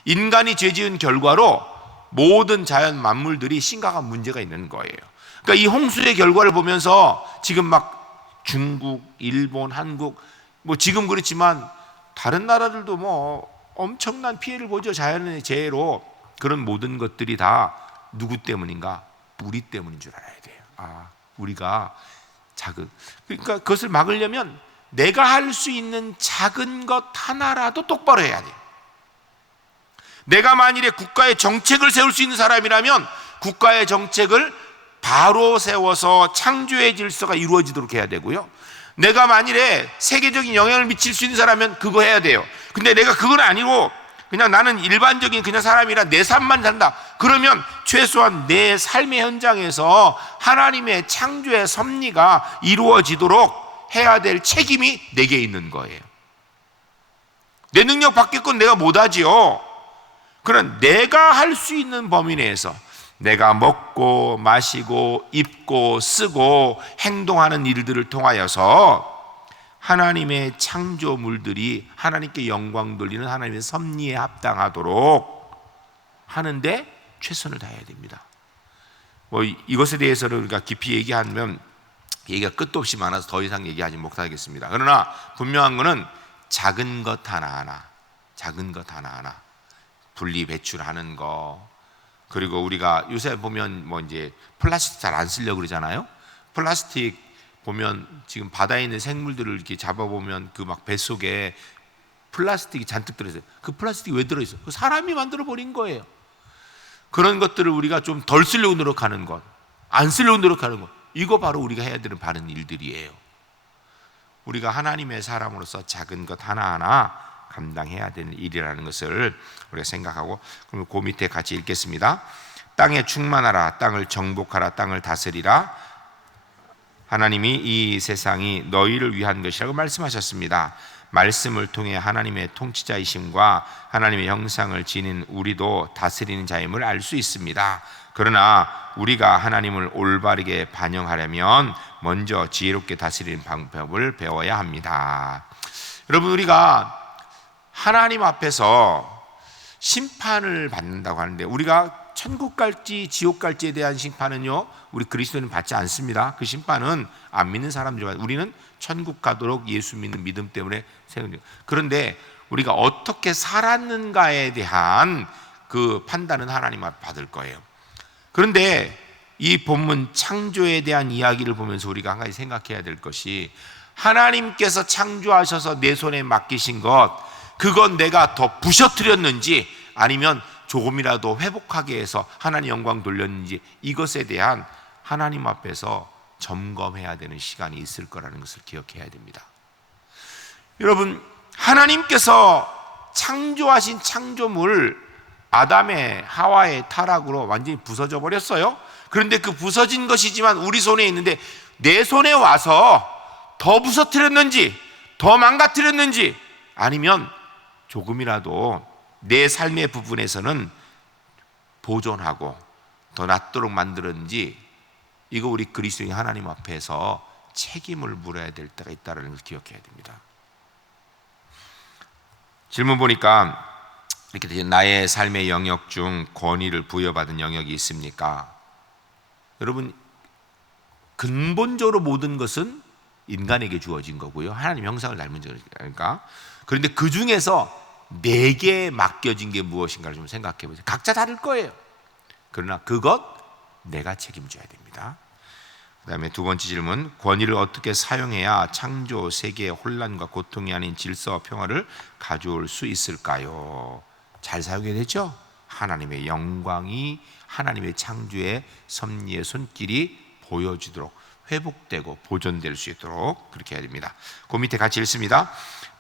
인간이 죄 지은 결과로 모든 자연 만물들이 심각한 문제가 있는 거예요. 그러니까 이 홍수의 결과를 보면서 지금 막 중국, 일본, 한국, 뭐 지금 그렇지만 다른 나라들도 뭐 엄청난 피해를 보죠. 자연의 재해로. 그런 모든 것들이 다 누구 때문인가? 우리 때문인 줄 알아야 돼요. 우리가 그러니까 그것을 막으려면 내가 할 수 있는 작은 것 하나라도 똑바로 해야 돼요. 내가 만일에 국가의 정책을 세울 수 있는 사람이라면 국가의 정책을 바로 세워서 창조의 질서가 이루어지도록 해야 되고요, 내가 만일에 세계적인 영향을 미칠 수 있는 사람이면 그거 해야 돼요. 근데 내가 그건 아니고 그냥 나는 일반적인 그냥 사람이라 내 삶만 산다, 그러면 최소한 내 삶의 현장에서 하나님의 창조의 섭리가 이루어지도록 해야 될 책임이 내게 있는 거예요. 내 능력 밖의 건 내가 못하지요. 그런 내가 할 수 있는 범위 내에서 내가 먹고 마시고 입고 쓰고 행동하는 일들을 통하여서 하나님의 창조물들이 하나님께 영광 돌리는 하나님의 섭리에 합당하도록 하는데 최선을 다해야 됩니다. 뭐 이것에 대해서는 우리가 깊이 얘기하면 얘기가 끝도 없이 많아서 더 이상 얘기하지 못하겠습니다. 그러나 분명한 것은 작은 것 하나하나 분리 배출하는 거, 그리고 우리가 요새 보면 뭐 이제 플라스틱 잘 안 쓰려고 그러잖아요. 플라스틱 보면 지금 바다에 있는 생물들을 이렇게 잡아보면 그 막 뱃속에 플라스틱이 잔뜩 들어있어요. 그 플라스틱이 왜 들어있어요? 그 사람이 만들어 버린 거예요. 그런 것들을 우리가 좀 덜 쓰려고 노력하는 것, 안 쓰려고 노력하는 것, 이거 바로 우리가 해야 되는 바른 일들이에요. 우리가 하나님의 사람으로서 작은 것 하나하나 감당해야 되는 일이라는 것을 우리가 생각하고, 그럼 그 밑에 같이 읽겠습니다. 땅에 충만하라, 땅을 정복하라, 땅을 다스리라. 하나님이 이 세상이 너희를 위한 것이라고 말씀하셨습니다. 말씀을 통해 하나님의 통치자이심과 하나님의 형상을 지닌 우리도 다스리는 자임을 알 수 있습니다. 그러나 우리가 하나님을 올바르게 반영하려면 먼저 지혜롭게 다스리는 방법을 배워야 합니다. 여러분, 우리가 하나님 앞에서 심판을 받는다고 하는데, 우리가 천국 갈지 지옥 갈지에 대한 심판은요, 우리 그리스도인은 받지 않습니다. 그 심판은 안 믿는 사람들만, 우리는 천국 가도록 예수 믿는 믿음 때문에 세운 거예요. 그런데 우리가 어떻게 살았는가에 대한 그 판단은 하나님 앞에 받을 거예요. 그런데 이 본문 창조에 대한 이야기를 보면서 우리가 한 가지 생각해야 될 것이, 하나님께서 창조하셔서 내 손에 맡기신 것, 그건 내가 더 부셔뜨렸는지 아니면 조금이라도 회복하게 해서 하나님 영광 돌렸는지, 이것에 대한 하나님 앞에서 점검해야 되는 시간이 있을 거라는 것을 기억해야 됩니다. 여러분, 하나님께서 창조하신 창조물, 아담의 하와의 타락으로 완전히 부서져 버렸어요. 그런데 그 부서진 것이지만 우리 손에 있는데, 내 손에 와서 더 부서뜨렸는지 더 망가뜨렸는지, 아니면 조금이라도 내 삶의 부분에서는 보존하고 더 낫도록 만들었는지, 이거 우리 그리스도인 하나님 앞에서 책임을 물어야 될 때가 있다는 걸 기억해야 됩니다. 질문 보니까 이렇게 되죠. 나의 삶의 영역 중 권위를 부여받은 영역이 있습니까? 여러분, 근본적으로 모든 것은 인간에게 주어진 거고요, 하나님 형상을 닮은 거니까. 그런데 그 중에서 내게 맡겨진 게 무엇인가를 좀 생각해 보세요. 각자 다를 거예요. 그러나 그것 내가 책임져야 됩니다. 그 다음에 두 번째 질문, 권위를 어떻게 사용해야 창조 세계의 혼란과 고통이 아닌 질서와 평화를 가져올 수 있을까요? 잘 사용해야 되죠. 하나님의 영광이, 하나님의 창조의 섭리의 손길이 보여지도록, 회복되고 보존될 수 있도록 그렇게 해야 됩니다. 그 밑에 같이 읽습니다.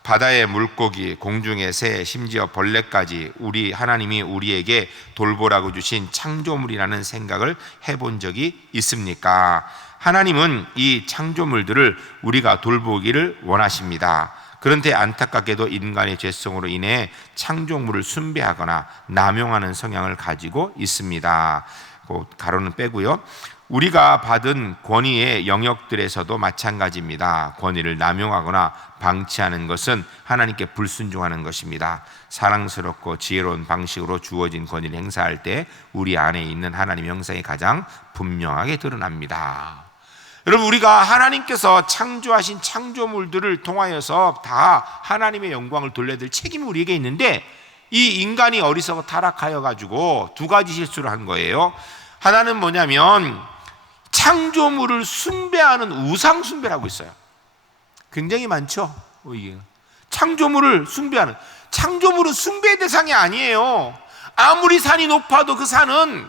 바다의 물고기, 공중의 새, 심지어 벌레까지 우리 하나님이 우리에게 돌보라고 주신 창조물이라는 생각을 해본 적이 있습니까? 하나님은 이 창조물들을 우리가 돌보기를 원하십니다. 그런데 안타깝게도 인간의 죄성으로 인해 창조물을 숭배하거나 남용하는 성향을 가지고 있습니다. 가로는 빼고요. 우리가 받은 권위의 영역들에서도 마찬가지입니다. 권위를 남용하거나 방치하는 것은 하나님께 불순종하는 것입니다. 사랑스럽고 지혜로운 방식으로 주어진 권위를 행사할 때 우리 안에 있는 하나님의 형상이 가장 분명하게 드러납니다. 여러분, 우리가 하나님께서 창조하신 창조물들을 통하여서 다 하나님의 영광을 돌려야 될 책임이 우리에게 있는데, 이 인간이 어리석어 타락하여 가지고 두 가지 실수를 한 거예요. 하나는 뭐냐면 창조물을 숭배하는 우상 숭배를 하고 있어요. 굉장히 많죠. 창조물을 숭배하는, 창조물은 숭배의 대상이 아니에요. 아무리 산이 높아도 그 산은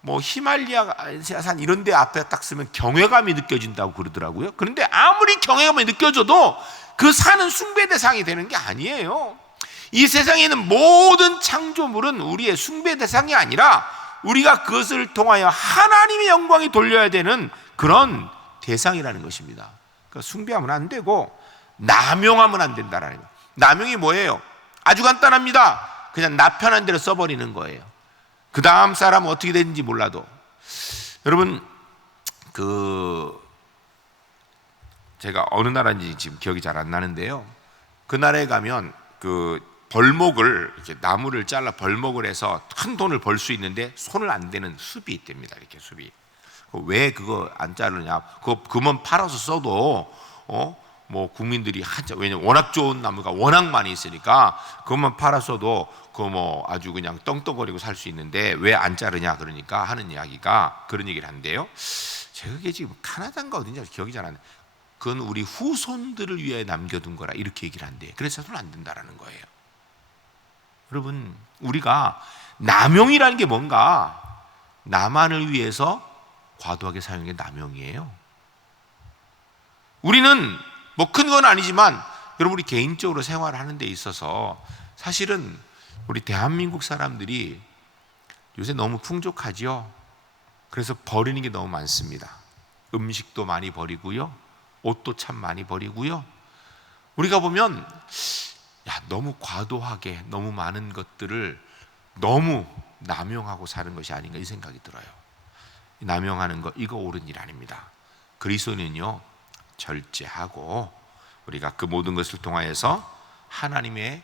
뭐 히말라야 산 이런 데 앞에 딱 쓰면 경외감이 느껴진다고 그러더라고요. 그런데 아무리 경외감이 느껴져도 그 산은 숭배 대상이 되는 게 아니에요. 이 세상에 있는 모든 창조물은 우리의 숭배 대상이 아니라 우리가 그것을 통하여 하나님의 영광이 돌려야 되는 그런 대상이라는 것입니다. 그러니까 숭배하면 안 되고 남용하면 안 된다라는 거예요. 남용이 뭐예요? 아주 간단합니다. 그냥 나 편한 대로 써버리는 거예요. 그 다음 사람은 어떻게 되는지 몰라도. 여러분, 제가 어느 나라인지 지금 기억이 잘 안 나는데요, 그 나라에 가면 벌목을, 이렇게 나무를 잘라 벌목을 해서 큰 돈을 벌 수 있는데 손을 안 대는 숲이 있답니다. 이렇게 숲이. 왜 그거 안 자르냐? 그만 팔아서 써도 뭐 국민들이 왜냐면 워낙 좋은 나무가 워낙 많이 있으니까 그것만 팔아서도 뭐 아주 그냥 떵떵거리고 살 수 있는데 왜 안 자르냐, 그러니까 하는 이야기가 그런 얘기를 한대요. 제가 그게 지금 카나다인가 어딘지 기억이 잘 안 나요. 그건 우리 후손들을 위해 남겨둔 거라 이렇게 얘기를 한대요. 그래서 손 안 된다라는 거예요. 여러분, 우리가 남용이라는 게 뭔가, 나만을 위해서 과도하게 사용한 게 남용이에요. 우리는 뭐 큰 건 아니지만 여러분, 우리 개인적으로 생활하는 데 있어서 사실은 우리 대한민국 사람들이 요새 너무 풍족하죠. 그래서 버리는 게 너무 많습니다. 음식도 많이 버리고요, 옷도 참 많이 버리고요. 우리가 보면 너무 과도하게 너무 많은 것들을 너무 남용하고 사는 것이 아닌가 이 생각이 들어요. 남용하는 거, 이거 옳은 일 아닙니다. 그리스도는요, 절제하고 우리가 그 모든 것을 통하여서 하나님의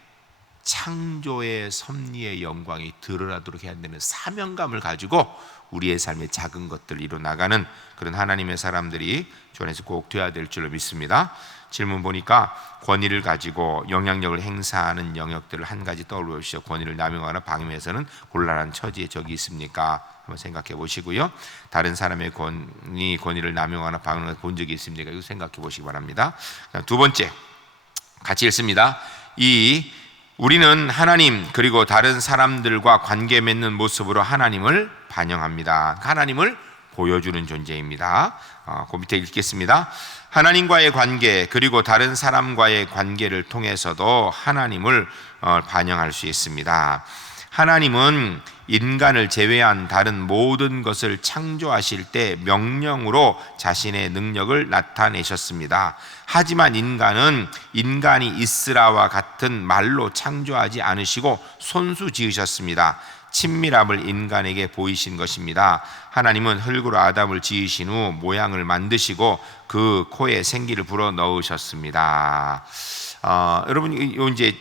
창조의 섭리의 영광이 드러나도록 해야 되는 사명감을 가지고 우리의 삶의 작은 것들을 이루어나가는 그런 하나님의 사람들이 주 안에서 꼭 되어야 될 줄로 믿습니다. 질문 보니까 권위를 가지고 영향력을 행사하는 영역들을 한 가지 떠올려 보시죠. 권위를 남용하거나 방임해서는 곤란한 처지에 적이 있습니까? 한번 생각해 보시고요. 다른 사람의 권위를 남용하거나 방임을 본 적이 있습니까? 이거 생각해 보시기 바랍니다. 두 번째, 같이 읽습니다. 우리는 하나님 그리고 다른 사람들과 관계 맺는 모습으로 하나님을 반영합니다. 하나님을 보여주는 존재입니다. 그 밑에 읽겠습니다. 하나님과의 관계 그리고 다른 사람과의 관계를 통해서도 하나님을 반영할 수 있습니다. 하나님은 인간을 제외한 다른 모든 것을 창조하실 때 명령으로 자신의 능력을 나타내셨습니다. 하지만 인간은 인간이 있으라와 같은 말로 창조하지 않으시고 손수 지으셨습니다. 친밀함을 인간에게 보이신 것입니다. 하나님은 흙으로 아담을 지으신 후 모양을 만드시고 그 코에 생기를 불어 넣으셨습니다. 여러분, 이제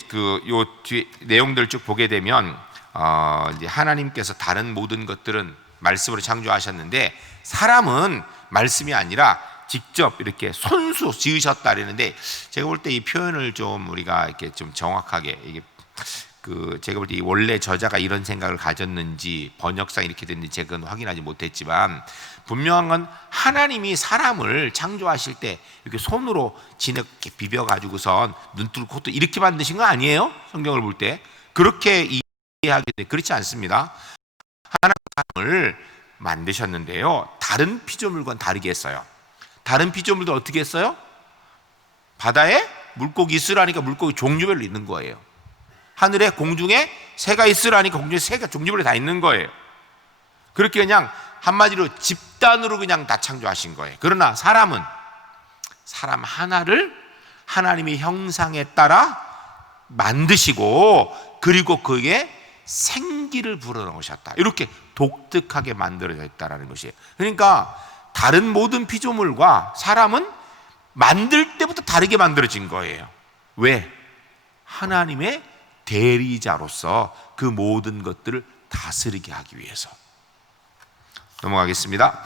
요 뒤에 내용들 쭉 보게 되면 이제 하나님께서 다른 모든 것들은 말씀으로 창조하셨는데 사람은 말씀이 아니라 직접 이렇게 손수 지으셨다 그러는데, 제가 볼 때 이 표현을 좀 우리가 이렇게 좀 정확하게, 이게 제가 볼 때 이 원래 저자가 이런 생각을 가졌는지 번역상 이렇게 됐는지 제가 그건 확인하지 못했지만, 분명한 건 하나님이 사람을 창조하실 때 이렇게 손으로 진하게 비벼가지고선 눈 뚫고 코도 이렇게 만드신 거 아니에요? 성경을 볼 때 그렇게 이해하게 돼. 그렇지 않습니다. 하나님 사람을 만드셨는데요, 다른 피조물과는 다르게 했어요. 다른 피조물도 어떻게 했어요? 바다에 물고기 있으라니까 물고기 종류별로 있는 거예요. 하늘에 공중에 새가 있으라니까 공중에 새가 종류별로 다 있는 거예요. 그렇게 그냥 한마디로 집단으로 그냥 다 창조하신 거예요. 그러나 사람은 사람 하나를 하나님의 형상에 따라 만드시고 그리고 그에 생기를 불어넣으셨다. 이렇게 독특하게 만들어져 있다는 것이에요. 그러니까 다른 모든 피조물과 사람은 만들 때부터 다르게 만들어진 거예요. 왜? 하나님의 대리자로서 그 모든 것들을 다스리게 하기 위해서. 넘어가겠습니다.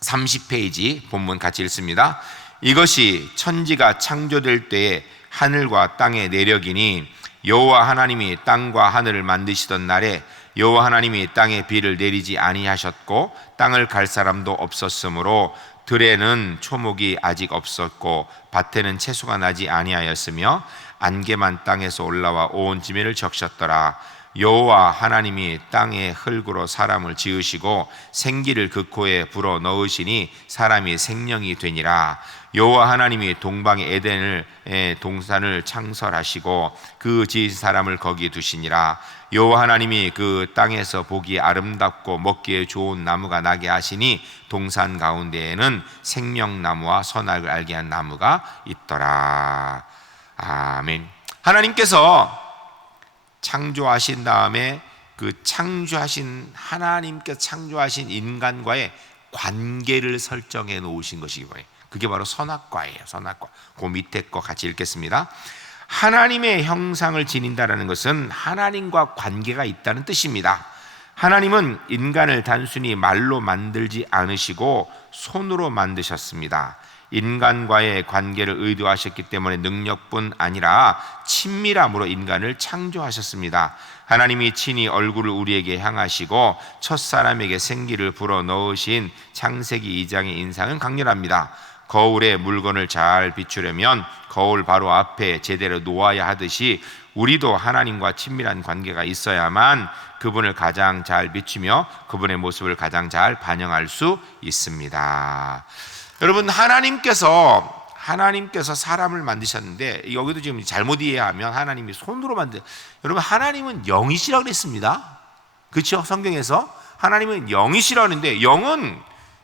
30페이지 본문 같이 읽습니다. 이것이 천지가 창조될 때에 하늘과 땅의 내력이니 여호와 하나님이 땅과 하늘을 만드시던 날에 여호와 하나님이 땅에 비를 내리지 아니하셨고 땅을 갈 사람도 없었으므로 들에는 초목이 아직 없었고 밭에는 채소가 나지 아니하였으며 안개만 땅에서 올라와 온 지면을 적셨더라. 여호와 하나님이 땅의 흙으로 사람을 지으시고 생기를 그 코에 불어 넣으시니 사람이 생명이 되니라. 여호와 하나님이 동방의 에덴을 동산을 창설하시고 그 지은 사람을 거기에 두시니라. 여호와 하나님이 그 땅에서 보기에 아름답고 먹기에 좋은 나무가 나게 하시니 동산 가운데에는 생명나무와 선악을 알게 한 나무가 있더라. 아멘. 하나님께서 창조하신 다음에 그 하나님께서 창조하신 인간과의 관계를 설정해 놓으신 것이 뭐예요? 그게 바로 선악과예요. 선악과. 그 밑에 거 같이 읽겠습니다. 하나님의 형상을 지닌다라는 것은 하나님과 관계가 있다는 뜻입니다. 하나님은 인간을 단순히 말로 만들지 않으시고 손으로 만드셨습니다. 인간과의 관계를 의도하셨기 때문에 능력뿐 아니라 친밀함으로 인간을 창조하셨습니다. 하나님이 친히 얼굴을 우리에게 향하시고 첫사람에게 생기를 불어 넣으신 창세기 2장의 인상은 강렬합니다. 거울에 물건을 잘 비추려면 거울 바로 앞에 제대로 놓아야 하듯이 우리도 하나님과 친밀한 관계가 있어야만 그분을 가장 잘 비추며 그분의 모습을 가장 잘 반영할 수 있습니다. 여러분, 하나님께서 하나님께서 사람을 만드셨는데, 여기도 지금 잘못 이해하면 하나님이 손으로 여러분, 하나님은 영이시라고 그랬습니다. 그렇죠? 성경에서 하나님은 영이시라고 하는데, 영은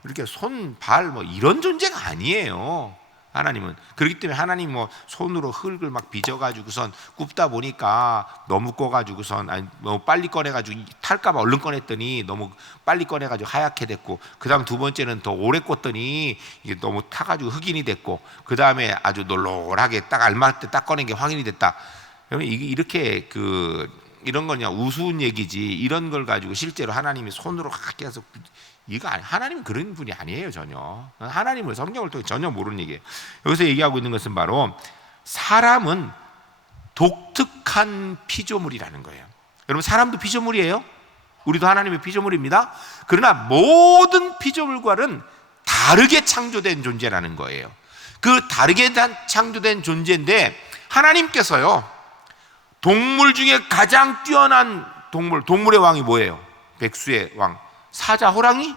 이렇게 손, 발 뭐 이런 존재가 아니에요. 하나님은. 그렇기 때문에 하나님 뭐 손으로 흙을 막 빚어가지고선 굽다 보니까 너무 꺼가지고선, 아니 너무 빨리 꺼내가지고 탈까봐 얼른 꺼냈더니 너무 빨리 꺼내가지고 하얗게 됐고, 그 다음 두 번째는 더 오래 꽂더니 이게 너무 타가지고 흑인이 됐고, 그 다음에 아주 놀놀하게 딱 알맞을 때 딱 꺼낸 게 황인이 됐다. 여러분, 이게 이렇게 이런 건 그냥 우스운 얘기지, 이런 걸 가지고 실제로 하나님이 손으로 계속, 이거 아니, 하나님은 그런 분이 아니에요. 전혀. 하나님을 성경을 통해 전혀 모르는 얘기예요. 여기서 얘기하고 있는 것은 바로 사람은 독특한 피조물이라는 거예요. 여러분, 사람도 피조물이에요. 우리도 하나님의 피조물입니다. 그러나 모든 피조물과는 다르게 창조된 존재라는 거예요. 그 다르게 창조된 존재인데, 하나님께서요, 동물 중에 가장 뛰어난 동물의 왕이 뭐예요? 백수의 왕, 사자, 호랑이?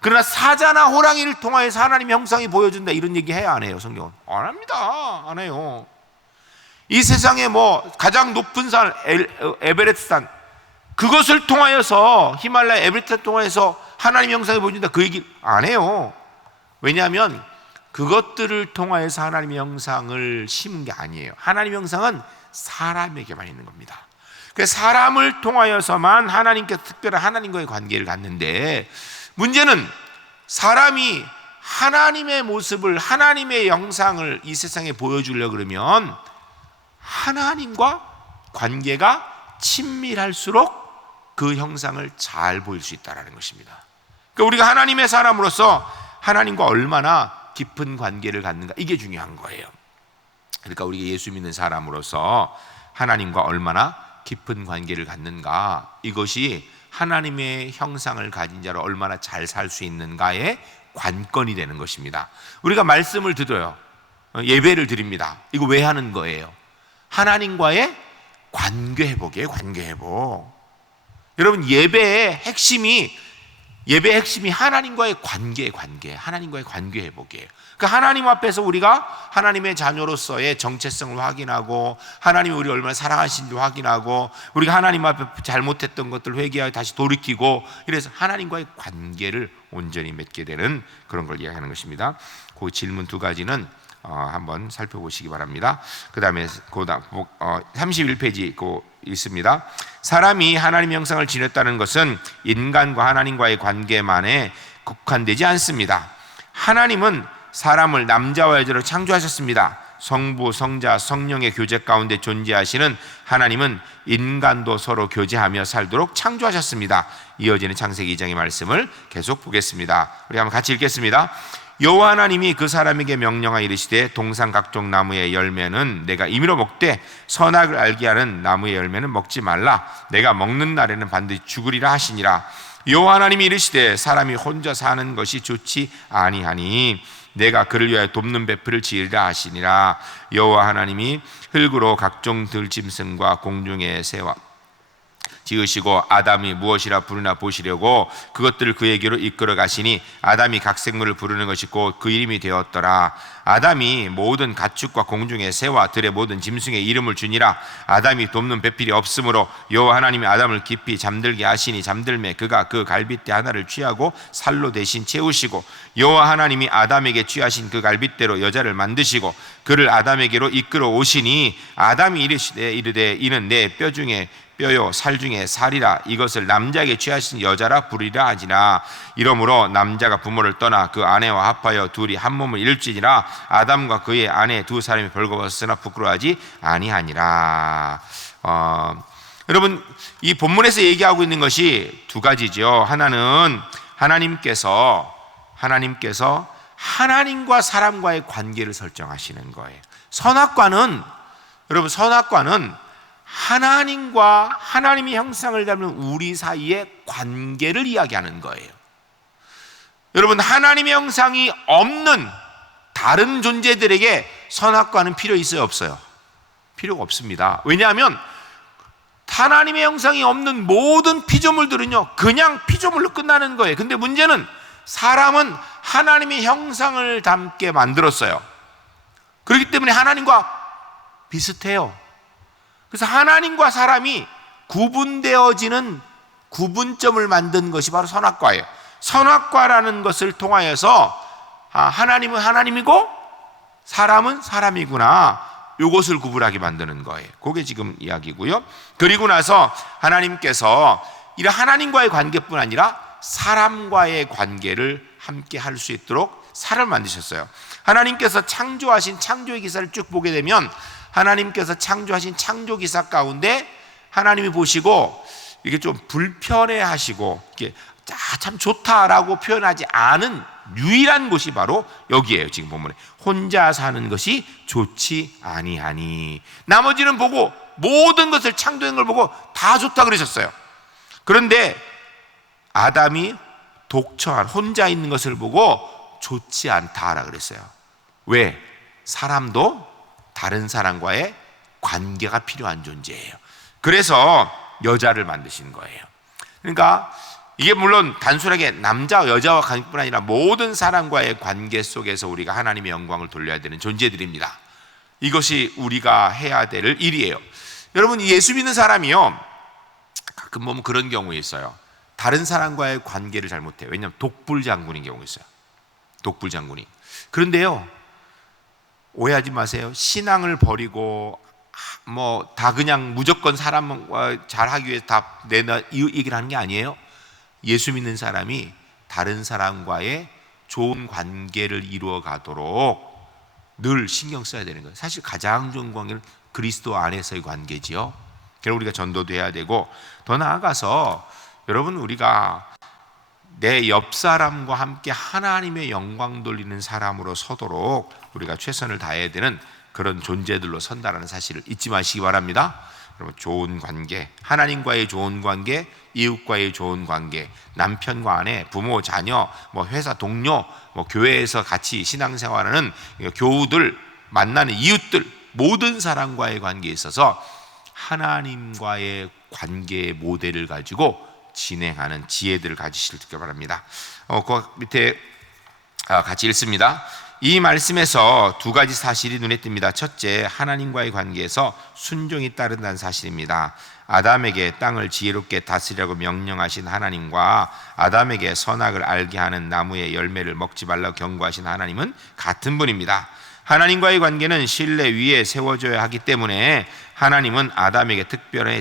그러나 사자나 호랑이를 통하여서 하나님의 형상이 보여준다, 이런 얘기 해야 안 해요? 성경은 안 합니다. 안 해요. 이 세상에 뭐 가장 높은 산 에베레스트 산, 그것을 통하여서, 히말라야 에베레스트를 통하여서 하나님의 형상이 보여준다, 그 얘기 안 해요. 왜냐하면 그것들을 통하여서 하나님의 형상을 심은 게 아니에요. 하나님의 형상은 사람에게만 있는 겁니다. 그래서 사람을 통하여서만 하나님께서 특별한 하나님과의 관계를 갖는데, 문제는 사람이 하나님의 모습을, 하나님의 영상을 이 세상에 보여주려고 그러면 하나님과 관계가 친밀할수록 그 형상을 잘 보일 수 있다는 것입니다. 그러니까 우리가 하나님의 사람으로서 하나님과 얼마나 깊은 관계를 갖는가, 이게 중요한 거예요. 그러니까 우리가 예수 믿는 사람으로서 하나님과 얼마나 깊은 관계를 갖는가, 이것이 하나님의 형상을 가진 자로 얼마나 잘 살 수 있는가의 관건이 되는 것입니다. 우리가 말씀을 드려요. 예배를 드립니다. 이거 왜 하는 거예요? 하나님과의 관계 회복이에요. 관계 회복. 여러분, 예배의 핵심이 하나님과의 관계, 하나님과의 관계 회복이에요. 그러니까 하나님 앞에서 우리가 하나님의 자녀로서의 정체성을 확인하고, 하나님이 우리를 얼마나 사랑하시는지 확인하고, 우리가 하나님 앞에 잘못했던 것들을 회개하여 다시 돌이키고, 이래서 하나님과의 관계를 온전히 맺게 되는 그런 걸 이야기하는 것입니다. 그 질문 두 가지는 한번 살펴보시기 바랍니다. 그 다음에 31페이지 있습니다. 사람이 하나님의 형상을 지녔다는 것은 인간과 하나님과의 관계만에 국한되지 않습니다. 하나님은 사람을 남자와 여자로 창조하셨습니다. 성부, 성자, 성령의 교제 가운데 존재하시는 하나님은 인간도 서로 교제하며 살도록 창조하셨습니다. 이어지는 창세기 2장의 말씀을 계속 보겠습니다. 우리 한번 같이 읽겠습니다. 여호와 하나님이 그 사람에게 명령하여 이르시되, 동산 각종 나무의 열매는 내가 임의로 먹되 선악을 알게 하는 나무의 열매는 먹지 말라. 내가 먹는 날에는 반드시 죽으리라 하시니라. 여호와 하나님이 이르시되, 사람이 혼자 사는 것이 좋지 아니하니 내가 그를 위하여 돕는 배풀을 지으리라 하시니라. 여호와 하나님이 흙으로 각종 들짐승과 공중의 새와 지으시고 아담이 무엇이라 부르나 보시려고 그것들을 그에게로 이끌어 가시니, 아담이 각 생물을 부르는 것이 곧 그 이름이 되었더라. 아담이 모든 가축과 공중의 새와 들의 모든 짐승의 이름을 주니라. 아담이 돕는 배필이 없으므로 여호와 하나님이 아담을 깊이 잠들게 하시니, 잠들매 그가 그 갈빗대 하나를 취하고 살로 대신 채우시고, 여호와 하나님이 아담에게 취하신 그 갈빗대로 여자를 만드시고 그를 아담에게로 이끌어 오시니, 아담이 이르되 이는 내 뼈 중에 뼈요 살 중에 살이라. 이것을 남자에게 취하신 여자라 부르리라 하지나. 이러므로 남자가 부모를 떠나 그 아내와 합하여 둘이 한 몸을 이룰지니라. 아담과 그의 아내 두 사람이 벌거벗었으나 부끄러워하지 아니하니라. 여러분, 이 본문에서 얘기하고 있는 것이 두 가지죠. 하나는 하나님께서 하나님과 사람과의 관계를 설정하시는 거예요. 선악과는 하나님과 하나님의 형상을 닮은 우리 사이의 관계를 이야기하는 거예요. 여러분, 하나님의 형상이 없는 다른 존재들에게 선악과는 필요 있어요, 없어요? 필요가 없습니다. 왜냐하면 하나님의 형상이 없는 모든 피조물들은요, 그냥 피조물로 끝나는 거예요. 근데 문제는 사람은 하나님의 형상을 담게 만들었어요. 그렇기 때문에 하나님과 비슷해요. 그래서 하나님과 사람이 구분되어지는 구분점을 만든 것이 바로 선악과예요. 선악과라는 것을 통하여서 하나님은 하나님이고 사람은 사람이구나, 이것을 구분하게 만드는 거예요. 그게 지금 이야기고요. 그리고 나서 하나님께서 이런 하나님과의 관계뿐 아니라 사람과의 관계를 함께 할 수 있도록 사람을 만드셨어요. 하나님께서 창조하신 창조의 기사를 쭉 보게 되면 하나님께서 창조하신 창조 기사 가운데 하나님이 보시고 이게 좀 불편해 하시고 이게 참 좋다라고 표현하지 않은 유일한 곳이 바로 여기에요. 지금 본문에 혼자 사는 것이 좋지 아니하니, 나머지는 보고 모든 것을 창조한 걸 보고 다 좋다 그러셨어요. 그런데 아담이 독처한 혼자 있는 것을 보고 좋지 않다라 그랬어요. 왜? 사람도 다른 사람과의 관계가 필요한 존재예요. 그래서 여자를 만드신 거예요. 그러니까 이게 물론 단순하게 남자와 여자와 관계뿐 아니라 모든 사람과의 관계 속에서 우리가 하나님의 영광을 돌려야 되는 존재들입니다. 이것이 우리가 해야 될 일이에요. 여러분, 예수 믿는 사람이요, 가끔 보면 그런 경우가 있어요. 다른 사람과의 관계를 잘 못해요. 왜냐하면 독불장군인 경우가 있어요. 독불장군이. 그런데요, 오해하지 마세요. 신앙을 버리고 뭐 다 그냥 무조건 사람과 잘하기 위해서 다 내나 이 얘기를 하는 게 아니에요. 예수 믿는 사람이 다른 사람과의 좋은 관계를 이루어 가도록 늘 신경 써야 되는 거예요. 사실 가장 좋은 관계는 그리스도 안에서의 관계지요. 그래서 우리가 전도도 해야 되고, 더 나아가서 여러분, 우리가 내 옆 사람과 함께 하나님의 영광 돌리는 사람으로 서도록 우리가 최선을 다해야 되는 그런 존재들로 선다라는 사실을 잊지 마시기 바랍니다. 여러분, 좋은 관계, 하나님과의 좋은 관계, 이웃과의 좋은 관계, 남편과 아내, 부모, 자녀, 뭐 회사 동료, 뭐 교회에서 같이 신앙생활하는 교우들, 만나는 이웃들, 모든 사람과의 관계에 있어서 하나님과의 관계의 모델을 가지고 진행하는 지혜들을 가지실 길 바랍니다. 그 밑에 같이 읽습니다. 이 말씀에서 두 가지 사실이 눈에 띕니다. 첫째, 하나님과의 관계에서 순종이 따른다는 사실입니다. 아담에게 땅을 지혜롭게 다스리라고 명령하신 하나님과 아담에게 선악을 알게 하는 나무의 열매를 먹지 말라고 경고하신 하나님은 같은 분입니다. 하나님과의 관계는 신뢰 위에 세워져야 하기 때문에 하나님은 아담에게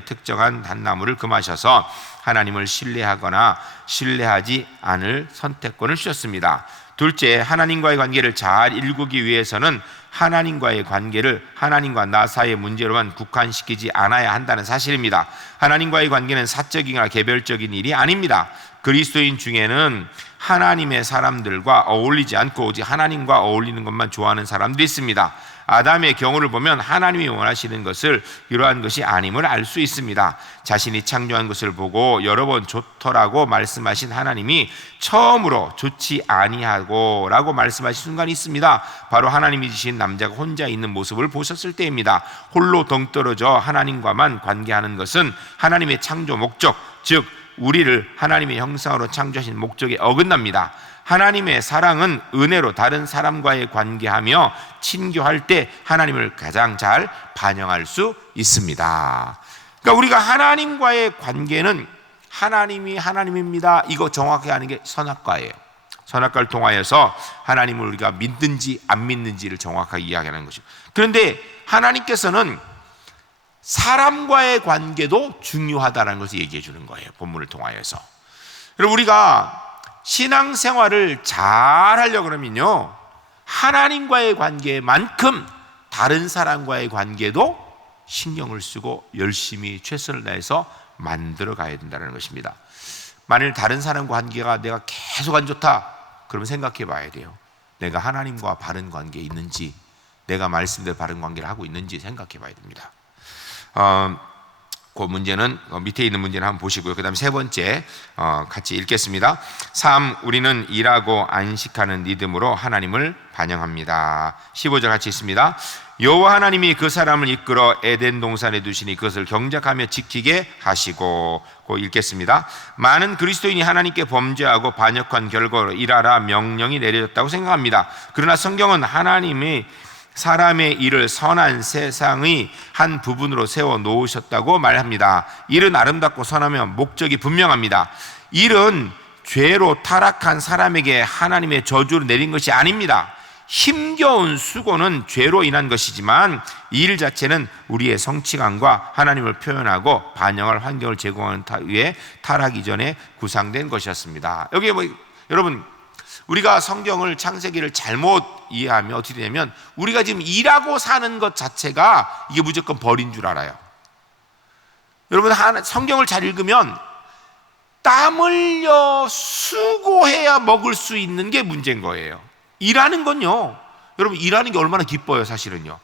특정한 단나무를 금하셔서 하나님을 신뢰하거나 신뢰하지 않을 선택권을 주셨습니다. 둘째, 하나님과의 관계를 잘 일구기 위해서는 하나님과의 관계를 하나님과 나 사이의 문제로만 국한시키지 않아야 한다는 사실입니다. 하나님과의 관계는 사적이거나 개별적인 일이 아닙니다. 그리스도인 중에는 하나님의 사람들과 어울리지 않고 오직 하나님과 어울리는 것만 좋아하는 사람들이 있습니다. 아담의 경우를 보면 하나님이 원하시는 것을 이러한 것이 아님을 알 수 있습니다. 자신이 창조한 것을 보고 여러 번 좋더라고 말씀하신 하나님이 처음으로 좋지 아니하고 라고 말씀하신 순간이 있습니다. 바로 하나님이 지신 남자가 혼자 있는 모습을 보셨을 때입니다. 홀로 동떨어져 하나님과만 관계하는 것은 하나님의 창조 목적, 즉 우리를 하나님의 형상으로 창조하신 목적에 어긋납니다. 하나님의 사랑은 은혜로 다른 사람과의 관계하며 친교할 때 하나님을 가장 잘 반영할 수 있습니다. 그러니까 우리가 하나님과의 관계는 하나님이 하나님입니다, 이거 정확하게 하는 게 선악과예요. 선악과를 통하여서 하나님을 우리가 믿는지 안 믿는지를 정확하게 이야기하는 것이죠. 그런데 하나님께서는 사람과의 관계도 중요하다는 것을 얘기해 주는 거예요. 본문을 통하여서. 여러분, 우리가 신앙생활을 잘 하려고 그러면요, 하나님과의 관계만큼 다른 사람과의 관계도 신경을 쓰고 열심히 최선을 다해서 만들어 가야 된다는 것입니다. 만일 다른 사람과 관계가 내가 계속 안 좋다, 그러면 생각해 봐야 돼요. 내가 하나님과 바른 관계에 있는지, 내가 말씀대로 바른 관계를 하고 있는지 생각해 봐야 됩니다. 그 문제는 밑에 있는 문제는 한번 보시고요. 그 다음에 세 번째 같이 읽겠습니다. 3. 우리는 일하고 안식하는 리듬으로 하나님을 반영합니다. 15절 같이 있습니다. 여호와 하나님이 그 사람을 이끌어 에덴 동산에 두시니 그것을 경작하며 지키게 하시고, 그 읽겠습니다. 많은 그리스도인이 하나님께 범죄하고 반역한 결과로 일하라 명령이 내려졌다고 생각합니다. 그러나 성경은 하나님이 사람의 일을 선한 세상의 한 부분으로 세워 놓으셨다고 말합니다. 일은 아름답고 선하면 목적이 분명합니다. 일은 죄로 타락한 사람에게 하나님의 저주를 내린 것이 아닙니다. 힘겨운 수고는 죄로 인한 것이지만 이 일 자체는 우리의 성취감과 하나님을 표현하고 반영할 환경을 제공하는 위해 타락 이전에 구상된 것이었습니다. 여기 여러분, 우리가 성경을, 창세기를 잘못 이해하면 어떻게 되냐면 우리가 지금 일하고 사는 것 자체가 이게 무조건 벌인 줄 알아요. 여러분, 성경을 잘 읽으면 땀 흘려 수고해야 먹을 수 있는 게 문제인 거예요. 일하는 건요, 여러분, 일하는 게 얼마나 기뻐요. 사실은요,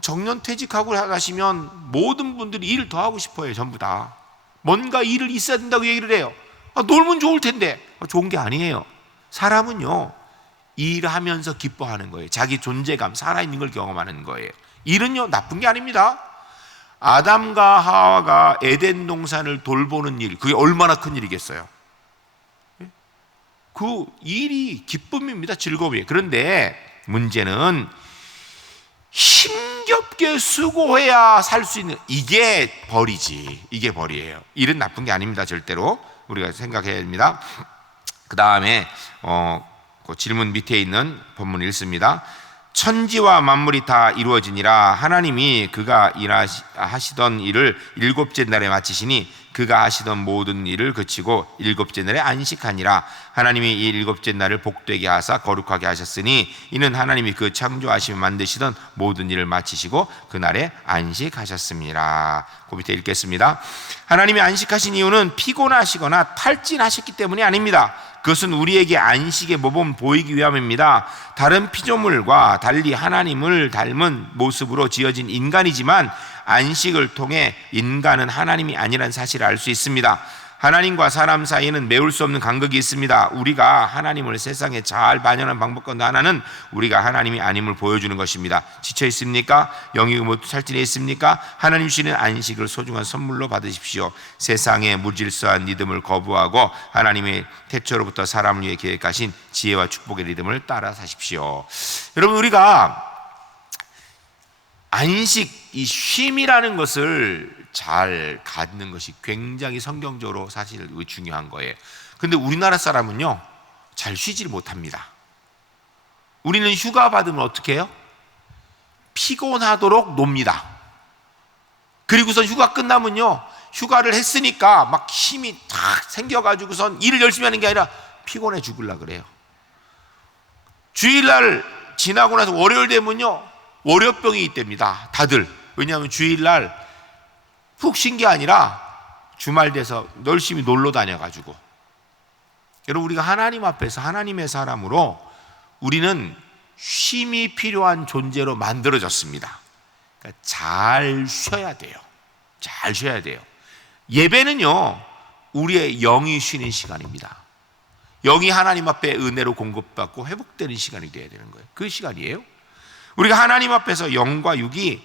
정년 퇴직하고 나시면 모든 분들이 일을 더 하고 싶어요. 전부 다 뭔가 일을 있어야 된다고 얘기를 해요. 놀면 좋을 텐데. 좋은 게 아니에요. 사람은요, 일하면서 기뻐하는 거예요. 자기 존재감, 살아있는 걸 경험하는 거예요. 일은요, 나쁜 게 아닙니다. 아담과 하와가 에덴 동산을 돌보는 일, 그게 얼마나 큰 일이겠어요. 그 일이 기쁨입니다. 즐거움이에요. 그런데 문제는 힘겹게 수고해야 살 수 있는, 이게 벌이지. 이게 벌이에요. 일은 나쁜 게 아닙니다. 절대로 우리가 생각해야 됩니다. 그 다음에 그 질문 밑에 있는 본문 읽습니다. 천지와 만물이 다 이루어지니라. 하나님이 그가 하시던 일을 일곱째 날에 마치시니 그가 하시던 모든 일을 그치고 일곱째 날에 안식하니라. 하나님이 이 일곱째 날을 복되게 하사 거룩하게 하셨으니 이는 하나님이 그 창조하시며 만드시던 모든 일을 마치시고 그날에 안식하셨습니다. 그 밑에 읽겠습니다. 하나님이 안식하신 이유는 피곤하시거나 탈진하셨기 때문이 아닙니다. 그것은 우리에게 안식의 모범 보이기 위함입니다. 다른 피조물과 달리 하나님을 닮은 모습으로 지어진 인간이지만 안식을 통해 인간은 하나님이 아니라는 사실을 알 수 있습니다. 하나님과 사람 사이에는 메울 수 없는 간극이 있습니다. 우리가 하나님을 세상에 잘 반영하는 방법 가운데 하나는 우리가 하나님이 아님을 보여주는 것입니다. 지쳐 있습니까? 영이 모두 살찐해 있습니까? 하나님 주시는 안식을 소중한 선물로 받으십시오. 세상의 무질서한 리듬을 거부하고 하나님의 태초로부터 사람을 위해 계획하신 지혜와 축복의 리듬을 따라 사십시오. 여러분, 우리가 안식, 이 쉼이라는 것을 잘 갖는 것이 굉장히 성경적으로 사실 중요한 거예요. 근데 우리나라 사람은요, 잘 쉬지를 못합니다. 우리는 휴가 받으면 어떻게 해요? 피곤하도록 놉니다. 그리고선 휴가 끝나면요, 휴가를 했으니까 막 힘이 탁 생겨가지고선 일을 열심히 하는 게 아니라 피곤해 죽으려고 그래요. 주일날 지나고 나서 월요일 되면요, 월요병이 있답니다. 다들. 왜냐하면 주일날 푹 쉰 게 아니라 주말 돼서 열심히 놀러 다녀가지고. 여러분, 우리가 하나님 앞에서 하나님의 사람으로 우리는 쉼이 필요한 존재로 만들어졌습니다. 그러니까 잘 쉬어야 돼요. 잘 쉬어야 돼요. 예배는요, 우리의 영이 쉬는 시간입니다. 영이 하나님 앞에 은혜로 공급받고 회복되는 시간이 돼야 되는 거예요. 그 시간이에요. 우리가 하나님 앞에서 영과 육이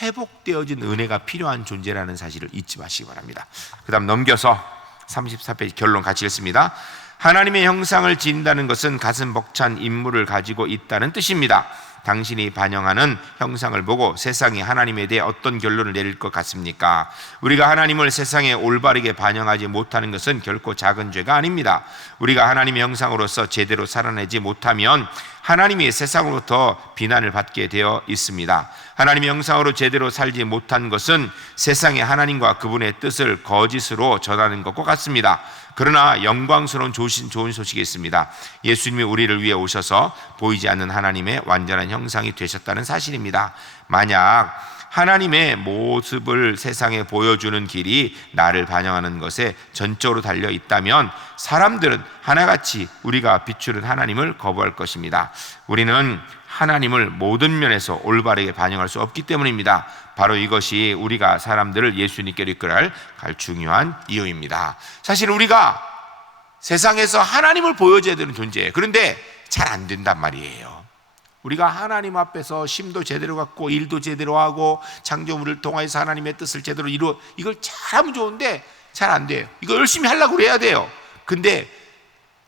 회복되어진 은혜가 필요한 존재라는 사실을 잊지 마시기 바랍니다. 그 다음 넘겨서 34페이지 결론 같이 읽습니다. 하나님의 형상을 지닌다는 것은 가슴 벅찬 인물을 가지고 있다는 뜻입니다. 당신이 반영하는 형상을 보고 세상이 하나님에 대해 어떤 결론을 내릴 것 같습니까? 우리가 하나님을 세상에 올바르게 반영하지 못하는 것은 결코 작은 죄가 아닙니다. 우리가 하나님의 형상으로서 제대로 살아내지 못하면 하나님이 세상으로부터 비난을 받게 되어 있습니다. 하나님의 형상으로 제대로 살지 못한 것은 세상에 하나님과 그분의 뜻을 거짓으로 전하는 것과 같습니다. 그러나 영광스러운 좋은 소식이 있습니다. 예수님이 우리를 위해 오셔서 보이지 않는 하나님의 완전한 형상이 되셨다는 사실입니다. 만약 하나님의 모습을 세상에 보여주는 길이 나를 반영하는 것에 전적으로 달려 있다면 사람들은 하나같이 우리가 비추는 하나님을 거부할 것입니다. 우리는 하나님을 모든 면에서 올바르게 반영할 수 없기 때문입니다. 바로 이것이 우리가 사람들을 예수님께로 이끌어갈 중요한 이유입니다. 사실 우리가 세상에서 하나님을 보여줘야 되는 존재예요. 그런데 잘 안 된단 말이에요. 우리가 하나님 앞에서 쉼도 제대로 갖고 일도 제대로 하고 창조물을 통해서 하나님의 뜻을 제대로 이루어, 이걸 잘하면 좋은데 잘 안 돼요. 이거 열심히 하려고 해야 돼요. 근데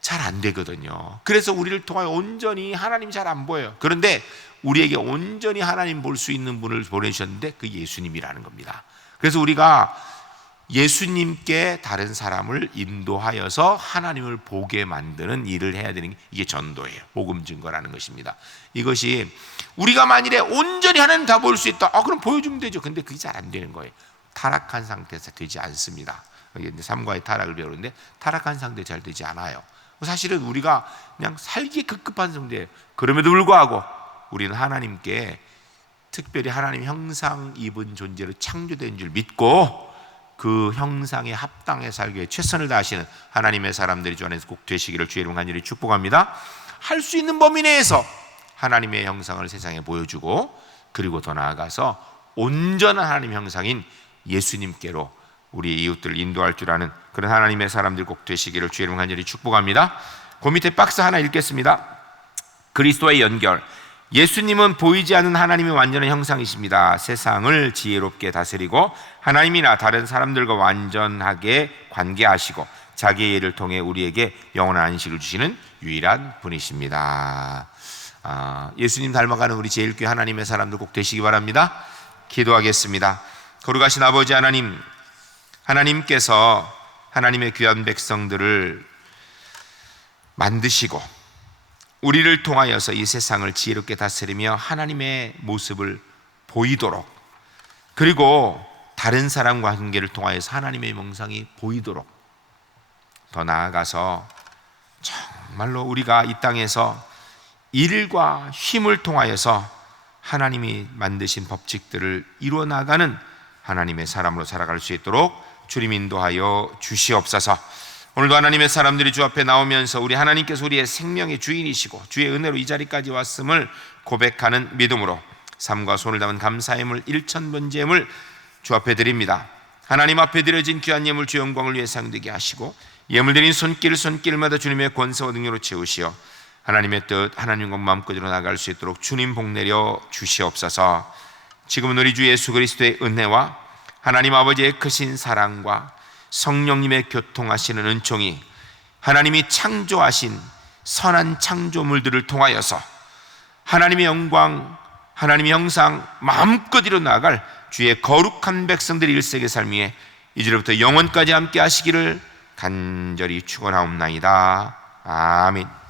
잘 안 되거든요. 그래서 우리를 통하여 온전히 하나님 잘 안 보여요. 그런데 우리에게 온전히 하나님 볼 수 있는 분을 보내주셨는데 그 예수님이라는 겁니다. 그래서 우리가 예수님께 다른 사람을 인도하여서 하나님을 보게 만드는 일을 해야 되는 게 이게 전도예요. 복음 증거라는 것입니다. 이것이 우리가 만일에 온전히 하나님 다 볼 수 있다, 그럼 보여주면 되죠. 근데 그게 잘 안 되는 거예요. 타락한 상태에서 되지 않습니다. 이게 이제 삶과의 타락을 배우는데 타락한 상태 잘 되지 않아요. 사실은 우리가 그냥 살기에 급급한 상태예요. 그럼에도 불구하고 우리는 하나님께 특별히 하나님 형상 입은 존재로 창조된 줄 믿고 그 형상에 합당해 살기 위해 최선을 다하시는 하나님의 사람들이 주 안에서 꼭 되시기를 주의 이름 간절히 축복합니다. 할 수 있는 범위 내에서 하나님의 형상을 세상에 보여주고, 그리고 더 나아가서 온전한 하나님 형상인 예수님께로 우리 이웃들을 인도할 줄 아는 그런 하나님의 사람들 꼭 되시기를 주의 이름 간절히 축복합니다. 그 밑에 박스 하나 읽겠습니다. 그리스도의 연결. 예수님은 보이지 않는 하나님의 완전한 형상이십니다. 세상을 지혜롭게 다스리고 하나님이나 다른 사람들과 완전하게 관계하시고 자기의 일을 통해 우리에게 영원한 안식을 주시는 유일한 분이십니다. 예수님 닮아가는 우리 제일교회 하나님의 사람들 꼭 되시기 바랍니다. 기도하겠습니다. 거룩하신 아버지 하나님, 하나님께서 하나님의 귀한 백성들을 만드시고 우리를 통하여서 이 세상을 지혜롭게 다스리며 하나님의 모습을 보이도록, 그리고 다른 사람과 관계를 통하여서 하나님의 명상이 보이도록, 더 나아가서 정말로 우리가 이 땅에서 일과 힘을 통하여서 하나님이 만드신 법칙들을 이루어나가는 하나님의 사람으로 살아갈 수 있도록 주님 인도하여 주시옵소서. 오늘도 하나님의 사람들이 주 앞에 나오면서 우리 하나님께서 우리의 생명의 주인이시고 주의 은혜로 이 자리까지 왔음을 고백하는 믿음으로 삶과 손을 담은 감사의 예물 1,000번째 예물 주 앞에 드립니다. 하나님 앞에 드려진 귀한 예물 주 영광을 위해 사용되게 하시고 예물 드린 손길마다 주님의 권세와 능력으로 채우시어 하나님의 뜻, 하나님과 마음껏으로 나아갈 수 있도록 주님 복 내려 주시옵소서. 지금은 우리 주 예수 그리스도의 은혜와 하나님 아버지의 크신 사랑과 성령님의 교통하시는 은총이 하나님이 창조하신 선한 창조물들을 통하여서 하나님의 영광, 하나님의 형상 마음껏 이뤄나갈 주의 거룩한 백성들이 일세계 삶 위에 이제부터 영원까지 함께 하시기를 간절히 축원하옵나이다. 아멘.